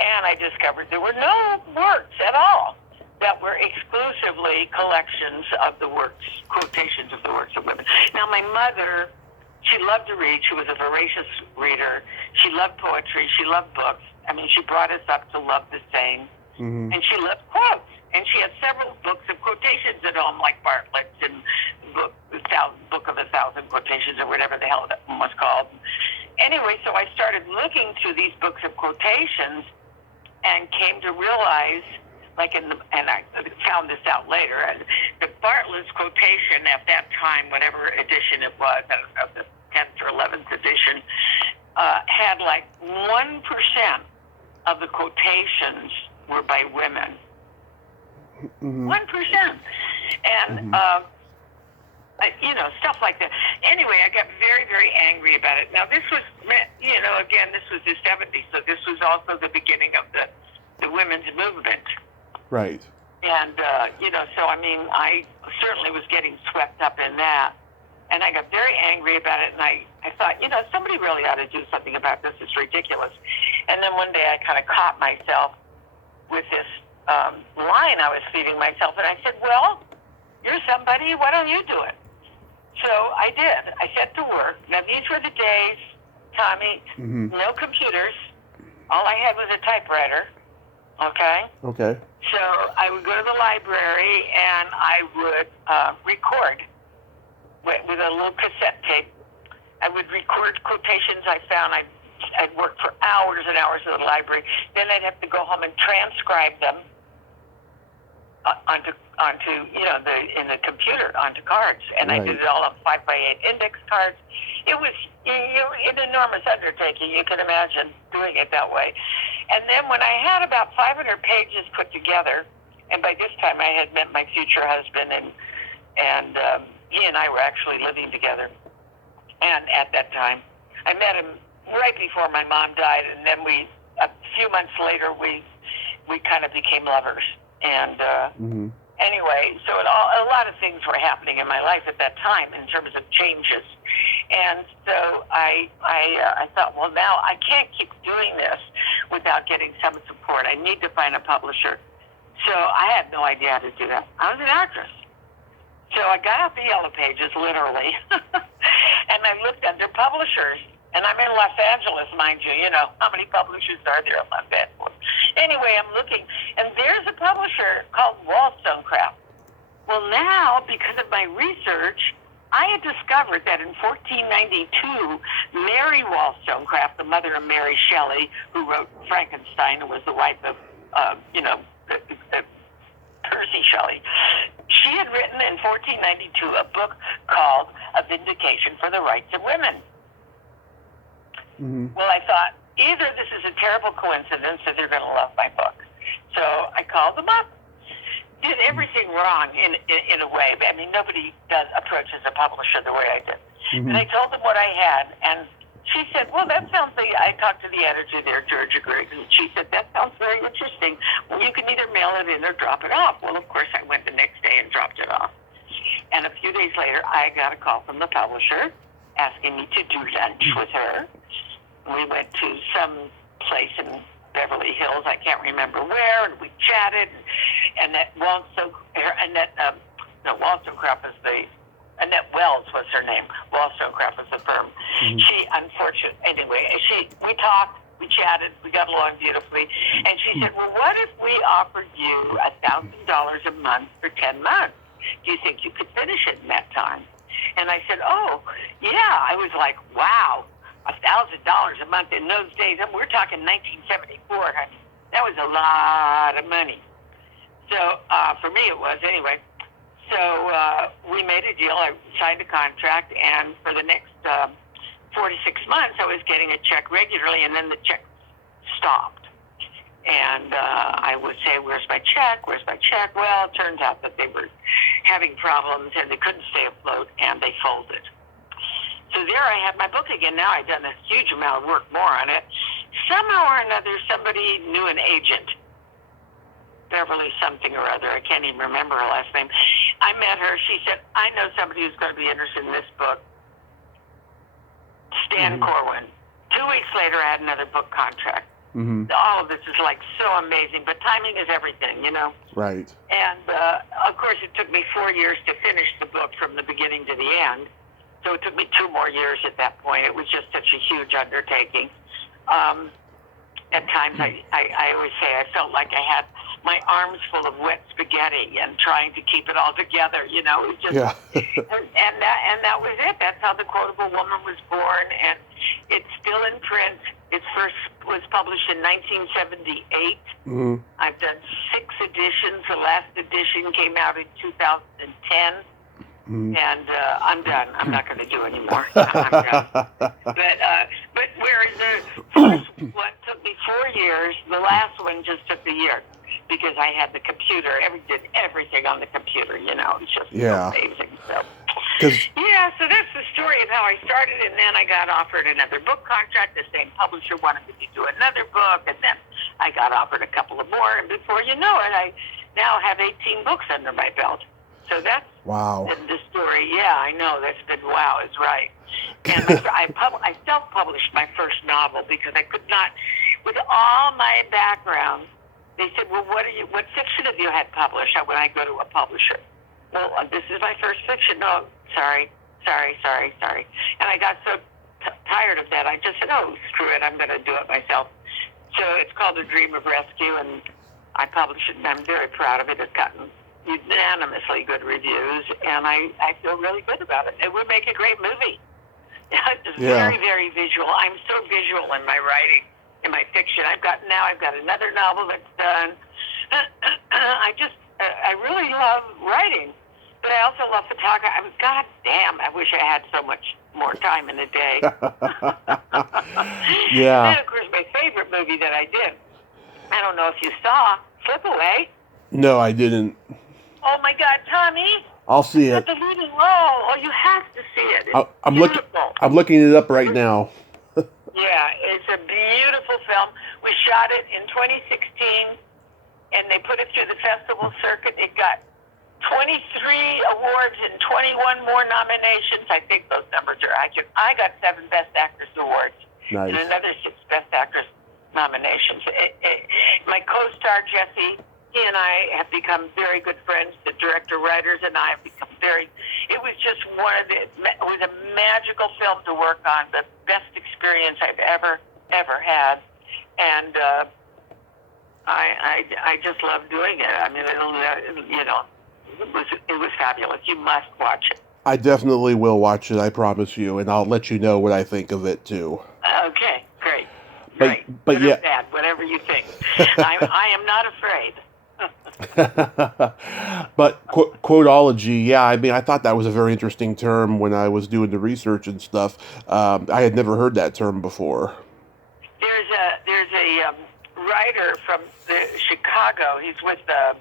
And I discovered there were no works at all that were exclusively collections of the works, quotations of the works of women. Now, my mother, she loved to read. She was a voracious reader. She loved poetry. She loved books. I mean, she brought us up to love the same. Mm-hmm. And she loved quotes. And she had several books of quotations at home, like Bartlett's and Book of a Thousand Quotations, or whatever the hell that one was called. Anyway, so I started looking through these books of quotations and came to realize, and I found this out later, the Bartlett's quotation at that time, whatever edition it was, I don't know, the 10th or 11th edition, had like 1% of the quotations were by women. 1%. And, stuff like that. Anyway, I got very, very angry about it. Now, this was, again, this was the 70s, so this was also the beginning of the women's movement. Right. And, so, I mean, I certainly was getting swept up in that. And I got very angry about it, and I thought, somebody really ought to do something about this. It's ridiculous. And then one day I kind of caught myself with this line I was feeding myself, and I said, well, you're somebody, why don't you do it? So I did. I set to work. Now, these were the days, Tommy, no computers. All I had was a typewriter, okay? Okay. So I would go to the library, and I would record with a little cassette tape. I would record quotations I found. I'd work for hours and hours at the library. Then I'd have to go home and transcribe them onto in the computer onto cards, and right. I did it all on 5x8 index cards. It was an enormous undertaking. You can imagine doing it that way. And then when I had about 500 pages put together, and by this time I had met my future husband, and he and I were actually living together. And at that time, I met him right before my mom died, and then a few months later, we kind of became lovers. And anyway, so a lot of things were happening in my life at that time in terms of changes. And so I thought, well, now I can't keep doing this without getting some support. I need to find a publisher. So I had no idea how to do that. I was an actress. So I got out the yellow pages, literally, and I looked under publishers. And I'm in Los Angeles, mind you. How many publishers are there in Los Angeles? Anyway, I'm looking, and there's a publisher called Wollstonecraft. Well, now, because of my research, I had discovered that in 1492, Mary Wollstonecraft, the mother of Mary Shelley, who wrote Frankenstein and was the wife of, Percy Shelley, she had written in 1492 a book called A Vindication for the Rights of Women. Well, I thought, either this is a terrible coincidence or they're going to love my book. So I called them up. Did everything wrong in a way. I mean, nobody approaches a publisher the way I did. And I told them what I had, and she said, well, that sounds like, I talked to the editor there, Georgia Griggs, and she said, that sounds very interesting. Well, you can either mail it in or drop it off. Well, of course, I went the next day and dropped it off. And a few days later, I got a call from the publisher asking me to do lunch with her. We went to some place in Beverly Hills, I can't remember where, and we chatted. And Annette Wollstonecraft was Annette Wells was her name. Wollstonecraft was the firm. She, we talked, we chatted, we got along beautifully. And she said, well, what if we offered you $1,000 a month for 10 months? Do you think you could finish it in that time? And I said, oh, yeah. I was like, wow. $1,000 a month in those days, and we're talking 1974, honey. That was a lot of money. So for me it was anyway. So we made a deal. I signed a contract, and for the next 4 to 6 months, I was getting a check regularly, and then the check stopped. And I would say, where's my check? Where's my check? Well, it turns out that they were having problems, and they couldn't stay afloat, and they folded. So there I had my book again. Now I'd done a huge amount of work more on it. Somehow or another, somebody knew an agent Beverly something or other. I can't even remember her last name. I met her. She said, I know somebody who's going to be interested in this book. Stan Corwin. 2 weeks later, I had another book contract. All of this is like so amazing, but timing is everything, you know? Right. And, of course, it took me 4 years to finish the book from the beginning to the end. So it took me 2 more years at that point. It was just such a huge undertaking. At times, I always say I felt like I had my arms full of wet spaghetti and trying to keep it all together, you know? It just, and that was it. That's how The Quotable Woman was born, and it's still in print. It first was published in 1978. I've done 6 editions. The last edition came out in 2010. And I'm done. I'm not going to do any more. I'm done. But whereas the first one took me 4 years, the last one just took a year because I had the computer. Did everything on the computer. You know, it's just so amazing. So so that's the story of how I started, and then I got offered another book contract. The same publisher wanted me to do another book, and then I got offered a couple of more. And before you know it, I now have 18 books under my belt. So that's the story. Yeah, I know. That's been wow is right. And I self-published my first novel because I could not, with all my background, they said, well, what fiction have you had published when I go to a publisher? Well, this is my first fiction. No, sorry. And I got so tired of that, I just said, oh, screw it. I'm going to do it myself. So it's called A Dream of Rescue, and I published it, and I'm very proud of it. It's gotten unanimously good reviews, and I feel really good about it. It would make a great movie. It's very, very visual. I'm so visual in my writing, in my fiction. I've got another novel that's done. I really love writing, but I also love photography. God damn, I wish I had so much more time in the day. And then, of course, my favorite movie that I did, I don't know if you saw, Slip Away. No, I didn't. Oh my God, Tommy! I'll see it. The leading role. Oh, you have to see it. I'm looking it up right now. Yeah, it's a beautiful film. We shot it in 2016, and they put it through the festival circuit. It got 23 awards and 21 more nominations. I think those numbers are accurate. I got 7 Best Actress awards and another 6 Best Actress nominations. My co-star Jesse, he and I have become very good friends. The director, writers, and I have become it was just it was a magical film to work on, the best experience I've ever had. And I just love doing it. I mean, it was fabulous. You must watch it. I definitely will watch it, I promise you, and I'll let you know what I think of it, too. Okay, great. But good or bad, whatever you think. I am not afraid. But Quotology, I mean, I thought that was a very interesting term when I was doing the research and stuff. I had never heard that term before. There's a writer from Chicago. He's with the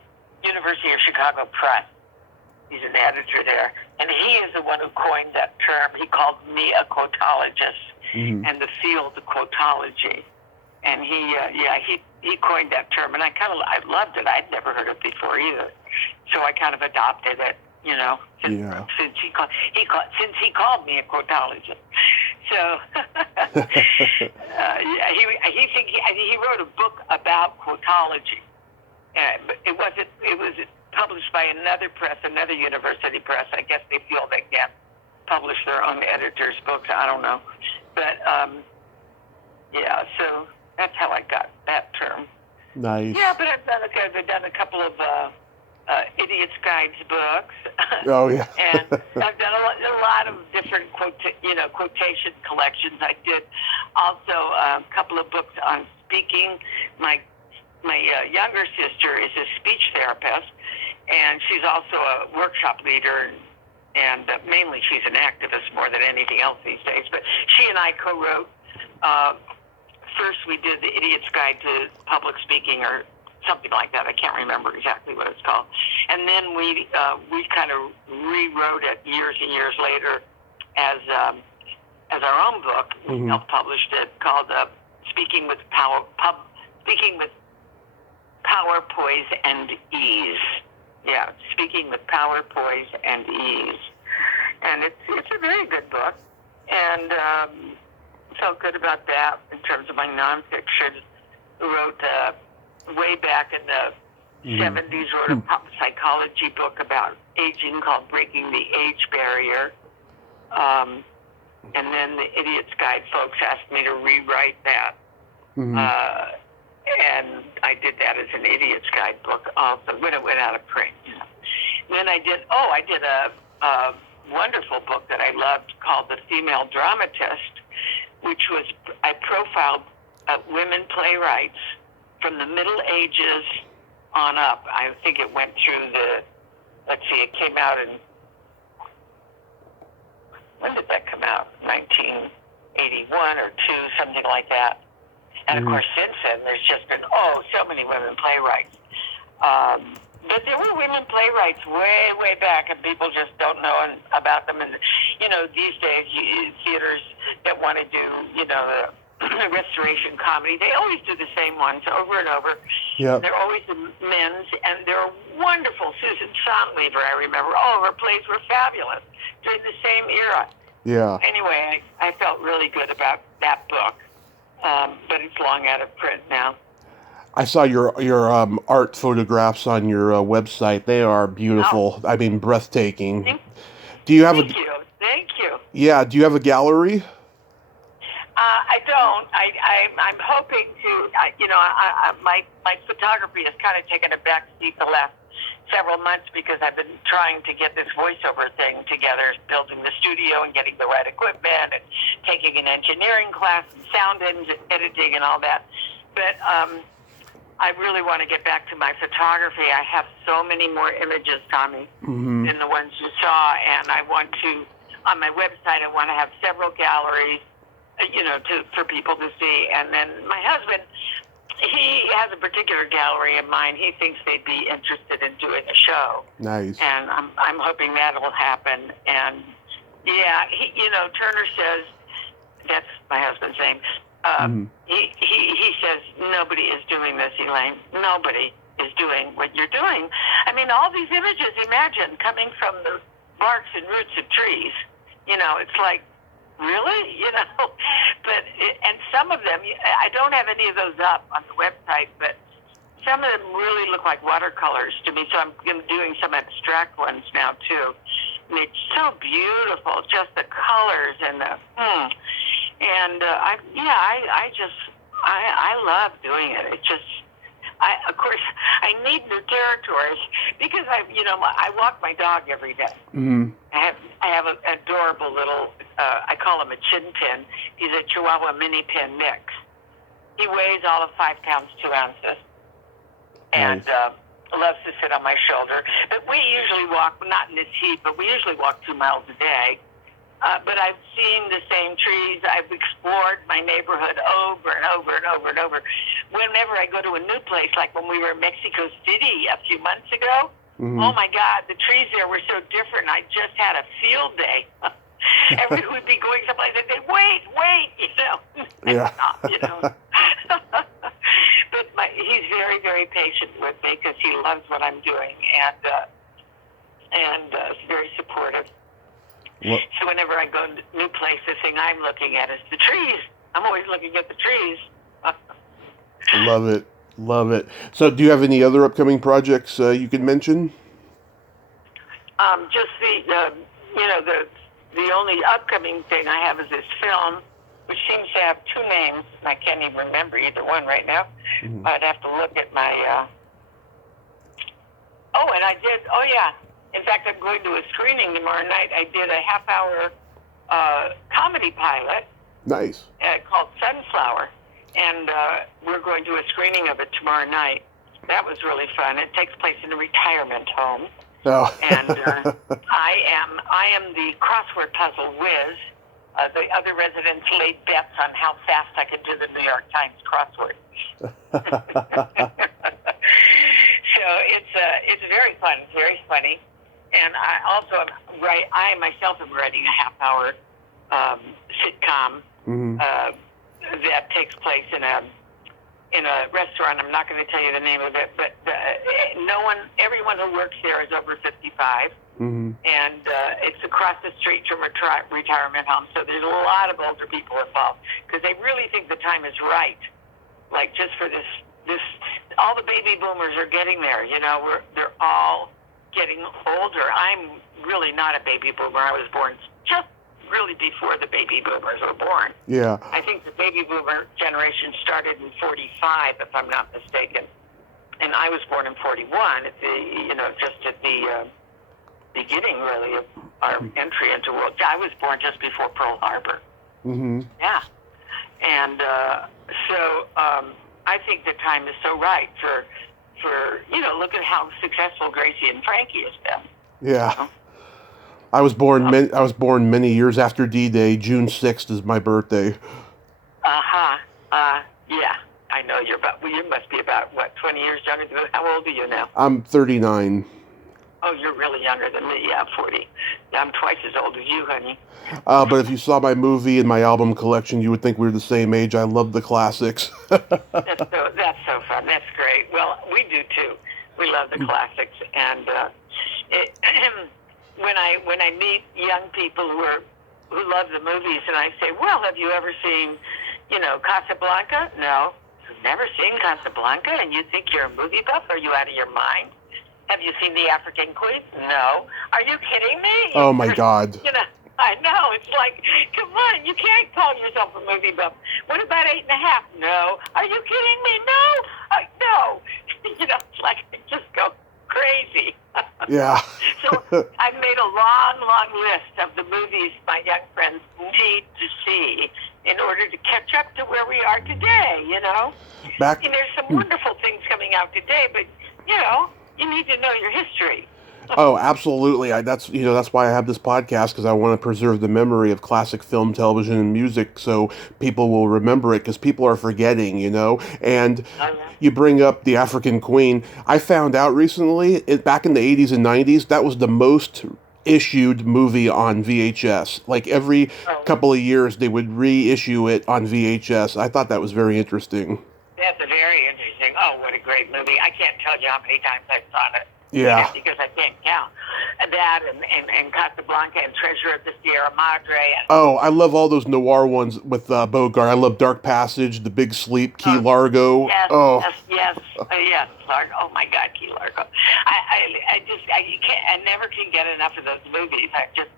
University of Chicago Press. He's an editor there, and he is the one who coined that term. He called me a quotologist, and the field of quotology. And he coined that term, and I loved it. I'd never heard it before either, so I kind of adopted it, you know. Since he called me a quotologist, so he wrote a book about quotology. It was published by another press, another university press. I guess they feel they can't publish their own editors' books. I don't know, but so. That's how I got that term. Nice. Yeah, but I've done a couple of Idiot's Guides books. Oh, yeah. And I've done a lot of different quotation collections. I did also a couple of books on speaking. My younger sister is a speech therapist, and she's also a workshop leader, and mainly she's an activist more than anything else these days. But she and I co-wrote. First, we did the Idiot's Guide to Public Speaking, or something like that. I can't remember exactly what it's called. And then we kind of rewrote it years and years later as our own book. We self-published it, called Speaking with Power, Poise, and Ease. Yeah, Speaking with Power, Poise, and Ease. And it's a very good book. And felt good about that in terms of my nonfiction. Wrote way back in the 70s, wrote a pop psychology book about aging called Breaking the Age Barrier. And then the Idiot's Guide folks asked me to rewrite that. And I did that as an Idiot's Guide book also when it went out of print. You know. Then I did a wonderful book that I loved called The Female Dramatist, which was, I profiled women playwrights from the Middle Ages on up. I think it went through it came out in, when did that come out? 1981 or 2, something like that. And of course, since then, there's just been, so many women playwrights. But there were women playwrights way, way back, and people just don't know about them. And, these days, theaters that want to do, the restoration comedy, they always do the same ones over and over. Yeah. They're always the men's, and they're wonderful. Susan Sontlever, I remember. All of her plays were fabulous during the same era. Yeah. Anyway, I felt really good about that book, but it's long out of print now. I saw your art photographs on your website. They are beautiful. I mean, breathtaking. Do you have Thank you. Yeah. Do you have a gallery? I don't. I'm hoping to. My photography has kind of taken a back seat the last several months because I've been trying to get this voiceover thing together, building the studio and getting the right equipment and taking an engineering class and sound editing and all that. But I really want to get back to my photography. I have so many more images, Tommy, than the ones you saw, and I want to, on my website, I want to have several galleries, for people to see. And then my husband, he has a particular gallery in mind. He thinks they'd be interested in doing a show. Nice. And I'm hoping that'll happen. And yeah, Turner says, that's my husband's name. He says nobody is doing this, Elaine. Nobody is doing what you're doing. I mean, all these images, imagine coming from the barks and roots of trees. It's like, really? But and some of them, I don't have any of those up on the website, but some of them really look like watercolors to me. So I'm doing some abstract ones now too. And it's so beautiful, just the colors and the I love doing it. It's just, of course, I need new territories because I walk my dog every day. I have an adorable little, I call him a chin pin. He's a Chihuahua mini pin mix. He weighs all of 5 pounds, 2 ounces. And loves to sit on my shoulder. But we usually walk, not in this heat, but we usually walk 2 miles a day. But I've seen the same trees. I've explored my neighborhood over and over and over and over. Whenever I go to a new place, like when we were in Mexico City a few months ago, oh my God, the trees there were so different. I just had a field day. Everybody would be going someplace and say, wait, Yeah. Stop, But he's very, very patient with me because he loves what I'm doing and is very supportive. What? So whenever I go to a new place, the thing I'm looking at is the trees. I'm always looking at the trees. Love it. So do you have any other upcoming projects you can mention? Just the only upcoming thing I have is this film, which seems to have 2 names, and I can't even remember either one right now. I'd have to look at my... In fact, I'm going to a screening tomorrow night. I did a half-hour comedy pilot. Nice. Called Sunflower, and we're going to a screening of it tomorrow night. That was really fun. It takes place in a retirement home. Oh. And I am the crossword puzzle whiz. The other residents laid bets on how fast I could do the New York Times crossword. So it's very fun, very funny. And I myself am writing a half-hour sitcom that takes place in in a restaurant. I'm not going to tell you the name of it, but everyone who works there is over 55. Mm-hmm. And it's across the street from a retirement home. So there's a lot of older people involved because they really think the time is right. Like just for this, all the baby boomers are getting there. They're all getting older. I'm really not a baby boomer. I was born just really before the baby boomers were born. Yeah. I think the baby boomer generation started in 45, if I'm not mistaken. And I was born in 41 just at the beginning, really, of our entry into world. I was born just before Pearl Harbor. Mm-hmm. Yeah. And so I think the time is so right for look at how successful Gracie and Frankie has been. Yeah. I was born many years after D-Day. June 6th is my birthday. Yeah. I know you must be about, 20 years younger than me. How old are you now? I'm 39. Oh, you're really younger than me. Yeah, I'm 40. I'm twice as old as you, honey. But if you saw my movie and my album collection, you would think we were the same age. I love the classics. That's so fun. That's great. Well, we do too. We love the classics, and when I meet young people who love the movies, and I say, "Well, have you ever seen, Casablanca?" No, I've never seen Casablanca, and you think you're a movie buff? Are you out of your mind? Have you seen The African Queen? No. Are you kidding me? Oh my God. I know. It's like, come on, you can't call yourself a movie buff. What about 8.5? No. Are you kidding me? No. No. It's like I just go crazy. Yeah. So I've made a long, long list of the movies my young friends need to see in order to catch up to where we are today, there's some wonderful things coming out today, but, you need to know your history. Oh, absolutely. That's why I have this podcast, because I want to preserve the memory of classic film, television, and music so people will remember it, because people are forgetting, And you bring up The African Queen. I found out recently, back in the 80s and 90s, that was the most issued movie on VHS. Like every couple of years, they would reissue it on VHS. I thought that was very interesting. That's a very interesting. Oh, what a great movie. I can't tell you how many times I saw it. Yeah. Because I can't count. That and Casablanca and Treasure of the Sierra Madre. Oh, I love all those noir ones with Bogart. I love Dark Passage, The Big Sleep, Key Largo. Yes, oh. Yes, Largo. Oh my God, Key Largo. I never can get enough of those movies. Just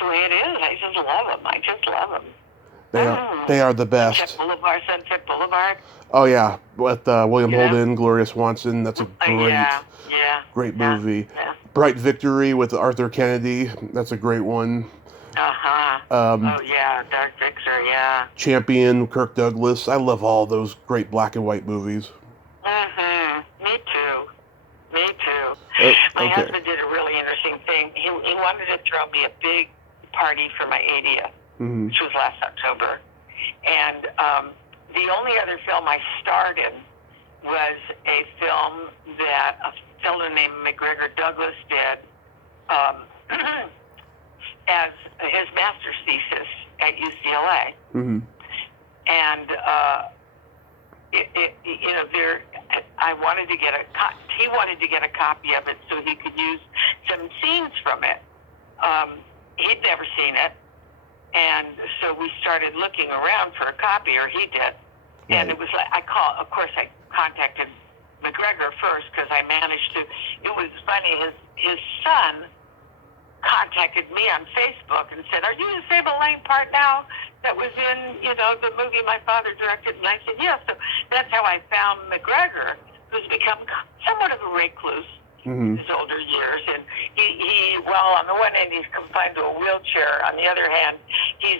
the way it is. I just love them. I just love them. They are the best. Sunset Boulevard. Oh yeah, with William Holden, Gloria Swanson. That's a great movie. Yeah. Bright Victory with Arthur Kennedy. That's a great one. Dark Victory. Yeah. Champion, Kirk Douglas. I love all those great black and white movies. Me too. My Okay. husband did a really interesting thing. He wanted to throw me a big party for my 80th. Mm-hmm. Which was last October. And the only other film I starred in was a film that a fellow named McGregor Douglas did as his master's thesis at UCLA. Mm-hmm. And I wanted to get he wanted to get a copy of it so he could use some scenes from it. He'd never seen it. And so we started looking around for a copy, or he did. Right. And it was like, I contacted McGregor first because I managed to, it was funny, his son contacted me on Facebook and said, "Are you the same Elaine Partnow that was in, the movie my father directed?" And I said, "Yes." So that's how I found McGregor, who's become somewhat of a recluse. Mm-hmm. His older years, and he on the one hand he's confined to a wheelchair, on the other hand he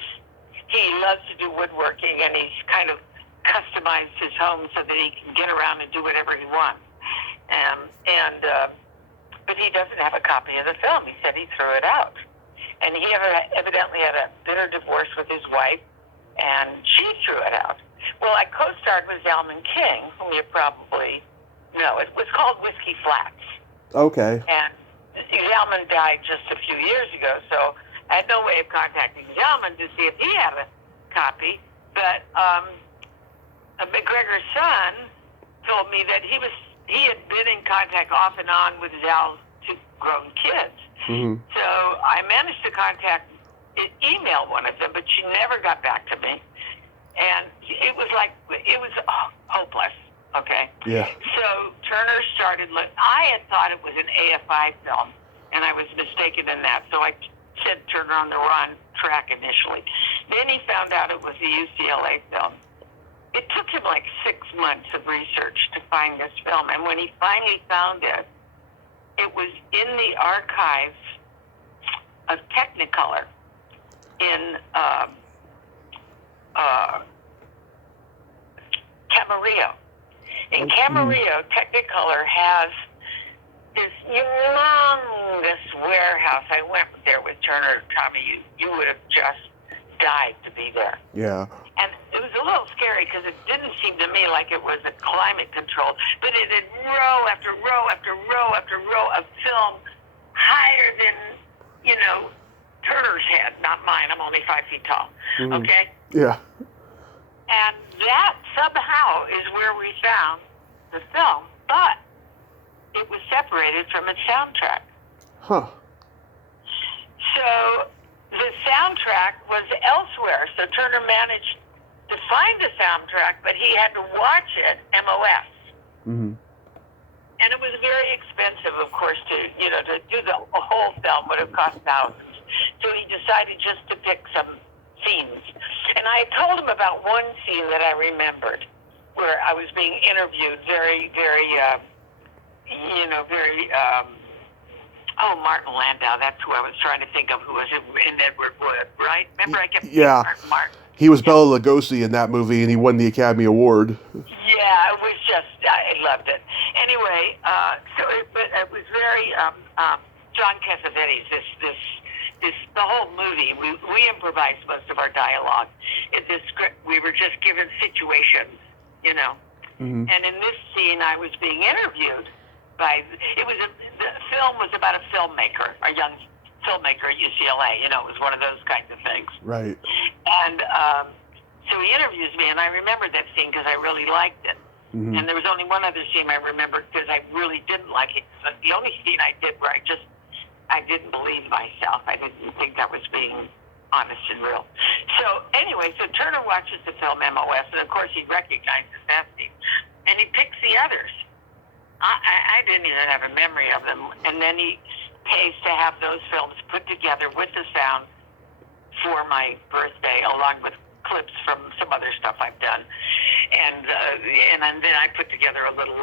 loves to do woodworking, and he's kind of customized his home so that he can get around and do whatever he wants. But he doesn't have a copy of the film. He said he threw it out, and he evidently had a bitter divorce with his wife, and she threw it out. Well, I co-starred with Zalman King, whom you probably know. It was called Whiskey Flats. Okay. And Zalman died just a few years ago, so I had no way of contacting Zalman to see if he had a copy. But McGregor's son told me that he had been in contact off and on with Zal's two grown kids. Mm-hmm. So I managed to email one of them, but she never got back to me. And it was hopeless, okay? Yeah. So Turner started, I had thought it was an AFI film, and I was mistaken in that. So I said Turner on the Run track initially. Then he found out it was a UCLA film. It took him like 6 months of research to find this film. And when he finally found it, it was in the archives of Technicolor in Camarillo. In Camarillo, Technicolor has this humongous warehouse. I went there with Turner. Tommy, you would have just died to be there. Yeah. And it was a little scary because it didn't seem to me like it was a climate control, but it had row after row after row after row of film higher than, Turner's head, not mine. I'm only 5 feet tall. Mm-hmm. Okay? Yeah. And that somehow is where we found the film, but it was separated from its soundtrack. Huh. So the soundtrack was elsewhere. So Turner managed to find the soundtrack, but he had to watch it MOS. Mm-hmm. And it was very expensive, of course, to do the whole film would have cost thousands. So he decided just to pick some scenes. And I told him about one scene that I remembered where I was being interviewed very, very, Martin Landau. That's who I was trying to think of, who was in Edward Wood, right? Remember I kept saying Martin. He was Bela Lugosi in that movie, and he won the Academy Award. Yeah, it was just, I loved it. Anyway, but it was very, John Cassavetes, the whole movie, we improvised most of our dialogue. In this script, we were just given situations, Mm-hmm. And in this scene, I was being interviewed the film was about a filmmaker, a young filmmaker at UCLA. It was one of those kinds of things. Right. And so he interviews me, and I remember that scene because I really liked it. Mm-hmm. And there was only one other scene I remember because I really didn't like it. But the only scene I did where I didn't believe myself. I didn't think I was being honest and real. So anyway, so Turner watches the film MOS, and of course he recognizes that scene, and he picks the others. I didn't even have a memory of them. And then he pays to have those films put together with the sound for my birthday, along with clips from some other stuff I've done. And then I put together a little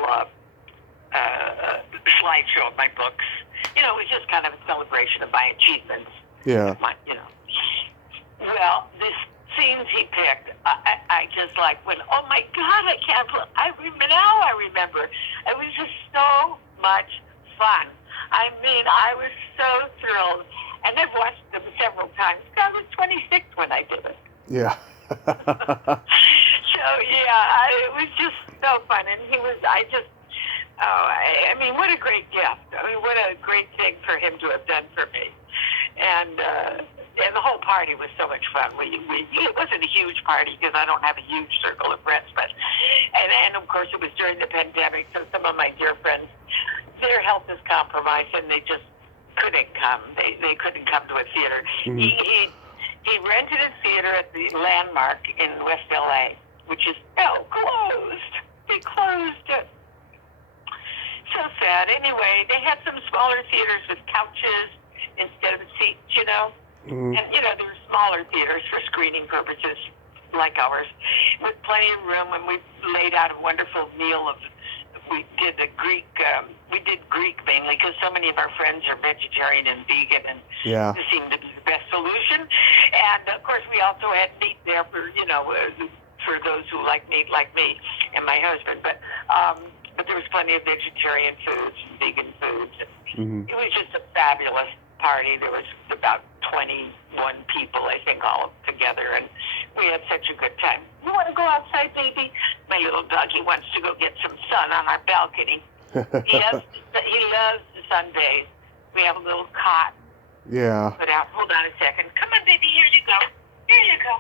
slideshow of my books. It was just kind of a celebration of my achievements. Yeah. Well, the scenes he picked, I just went, oh my God, I can't believe, now I remember. It was just so much fun. I mean, I was so thrilled. And I've watched them several times. I was 26 when I did it. Yeah. So, yeah, it was just so fun. And what a great gift. What a great thing for him to have done for me. And the whole party was so much fun. It wasn't a huge party because I don't have a huge circle of friends, and of course it was during the pandemic, so some of my dear friends, their health is compromised and they just couldn't come. They couldn't come to a theater. Mm-hmm. He rented a theater at the Landmark in West LA, which is closed. They closed it. So sad. Anyway, they had some smaller theaters with couches instead of seats, Mm-hmm. And, there were smaller theaters for screening purposes like ours with plenty of room, and we laid out a wonderful meal we did Greek mainly because so many of our friends are vegetarian and vegan, and this seemed to be the best solution. And, of course, we also had meat there for, for those who like meat like me and my husband. But there was plenty of vegetarian foods and vegan foods. Mm-hmm. It was just a fabulous party. There was about 21 people, I think, all together, and we had such a good time. You want to go outside, baby? My little doggy wants to go get some sun on our balcony. He loves the sundays. We have a little cot. Yeah. Put out. Hold on a second. Come on, baby. Here you go. Here you go.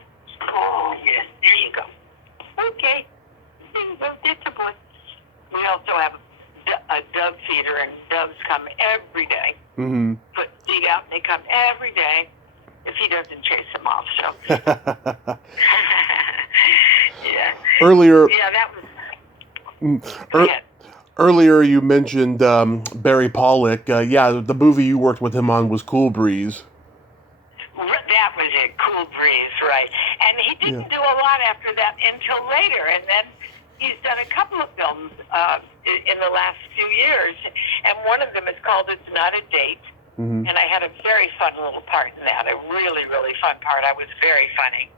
Oh, yes. There you go. Okay. It's a boy. We also have a dove feeder, and doves come every day. Mm-hmm. Put seed out, and they come every day if he doesn't chase them off. So, yeah. Earlier, Yeah, that was. Earlier you mentioned Barry Pollock. Yeah, the movie you worked with him on was Cool Breeze. That was it, Cool Breeze, right. And he didn't do a lot after that until later. And then he's done a couple of films in the last few years. And one of them is called It's Not a Date. Mm-hmm. And I had a very fun little part in that, a really, really fun part. I was very funny.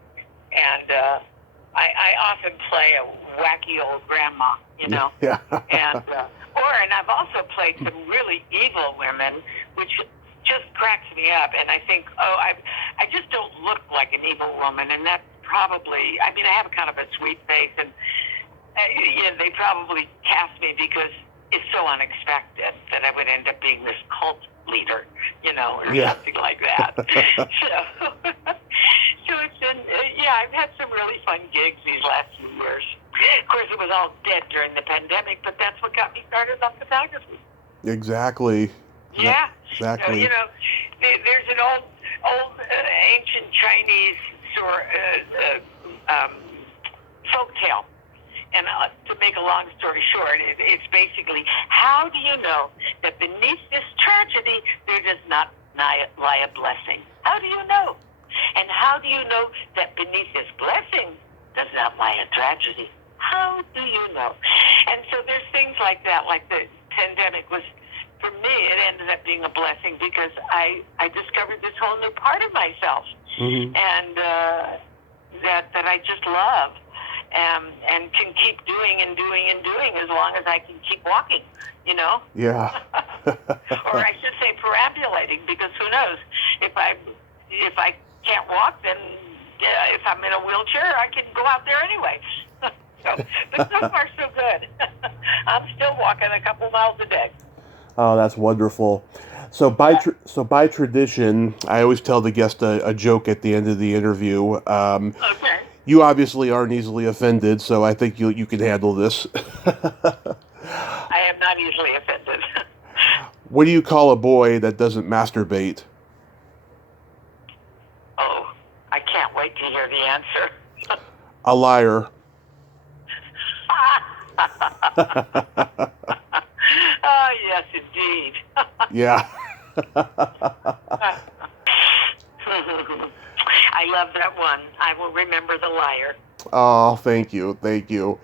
And I often play a wacky old grandma, you know. Yeah. And I've also played some really evil women, which just cracks me up. And I think, I just don't look like an evil woman. And that's probably, I mean, I have a kind of a sweet face. And they probably cast me because it's so unexpected that I would end up being this cult leader, you know, or something like that. So it's been, I've had some really fun gigs these last few years. Of course, it was all dead during the pandemic, but that's what got me started on photography. Exactly. Yeah. Exactly. So, you know, there's an old ancient Chinese folk tale. And to make a long story short, it's basically, how do you know that beneath this tragedy there does not lie a blessing? How do you know? And how do you know that beneath this blessing does not lie a tragedy? How do you know? And so there's things like that, like the pandemic was, for me, it ended up being a blessing because I discovered this whole new part of myself. Mm-hmm. And that I just love. And can keep doing and doing and doing as long as I can keep walking, you know? Yeah. Or I should say perambulating, because who knows? If I can't walk, then if I'm in a wheelchair, I can go out there anyway. But so far, so good. I'm still walking a couple miles a day. Oh, that's wonderful. So by tradition, I always tell the guest a joke at the end of the interview. Okay. You obviously aren't easily offended, so I think you can handle this. I am not easily offended. What do you call a boy that doesn't masturbate? Oh, I can't wait to hear the answer. A liar. Oh, yes, indeed. Yeah. I love that one. I will remember the liar. Oh, thank you. Thank you.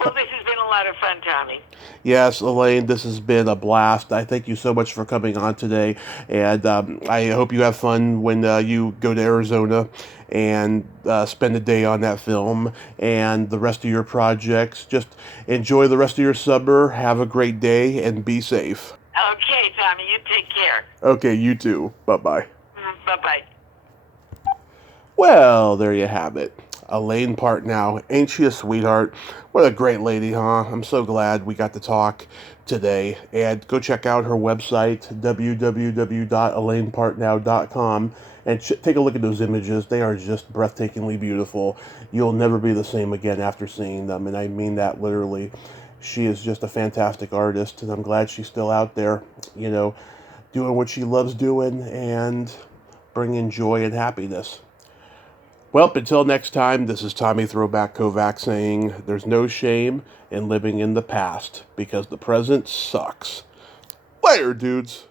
Well, this has been a lot of fun, Tommy. Yes, Elaine, this has been a blast. I thank you so much for coming on today, and I hope you have fun when you go to Arizona and spend a day on that film and the rest of your projects. Just enjoy the rest of your summer, have a great day, and be safe. Okay, Tommy, you take care. Okay, you too. Bye-bye. Bye-bye. Well, there you have it. Elaine Partnow. Ain't she a sweetheart? What a great lady, huh? I'm so glad we got to talk today. And go check out her website, www.elainepartnow.com, and take a look at those images. They are just breathtakingly beautiful. You'll never be the same again after seeing them, and I mean that literally. She is just a fantastic artist, and I'm glad she's still out there, you know, doing what she loves doing and bringing joy and happiness. Well, until next time, this is Tommy Throwback Kovac saying there's no shame in living in the past because the present sucks. Later, dudes.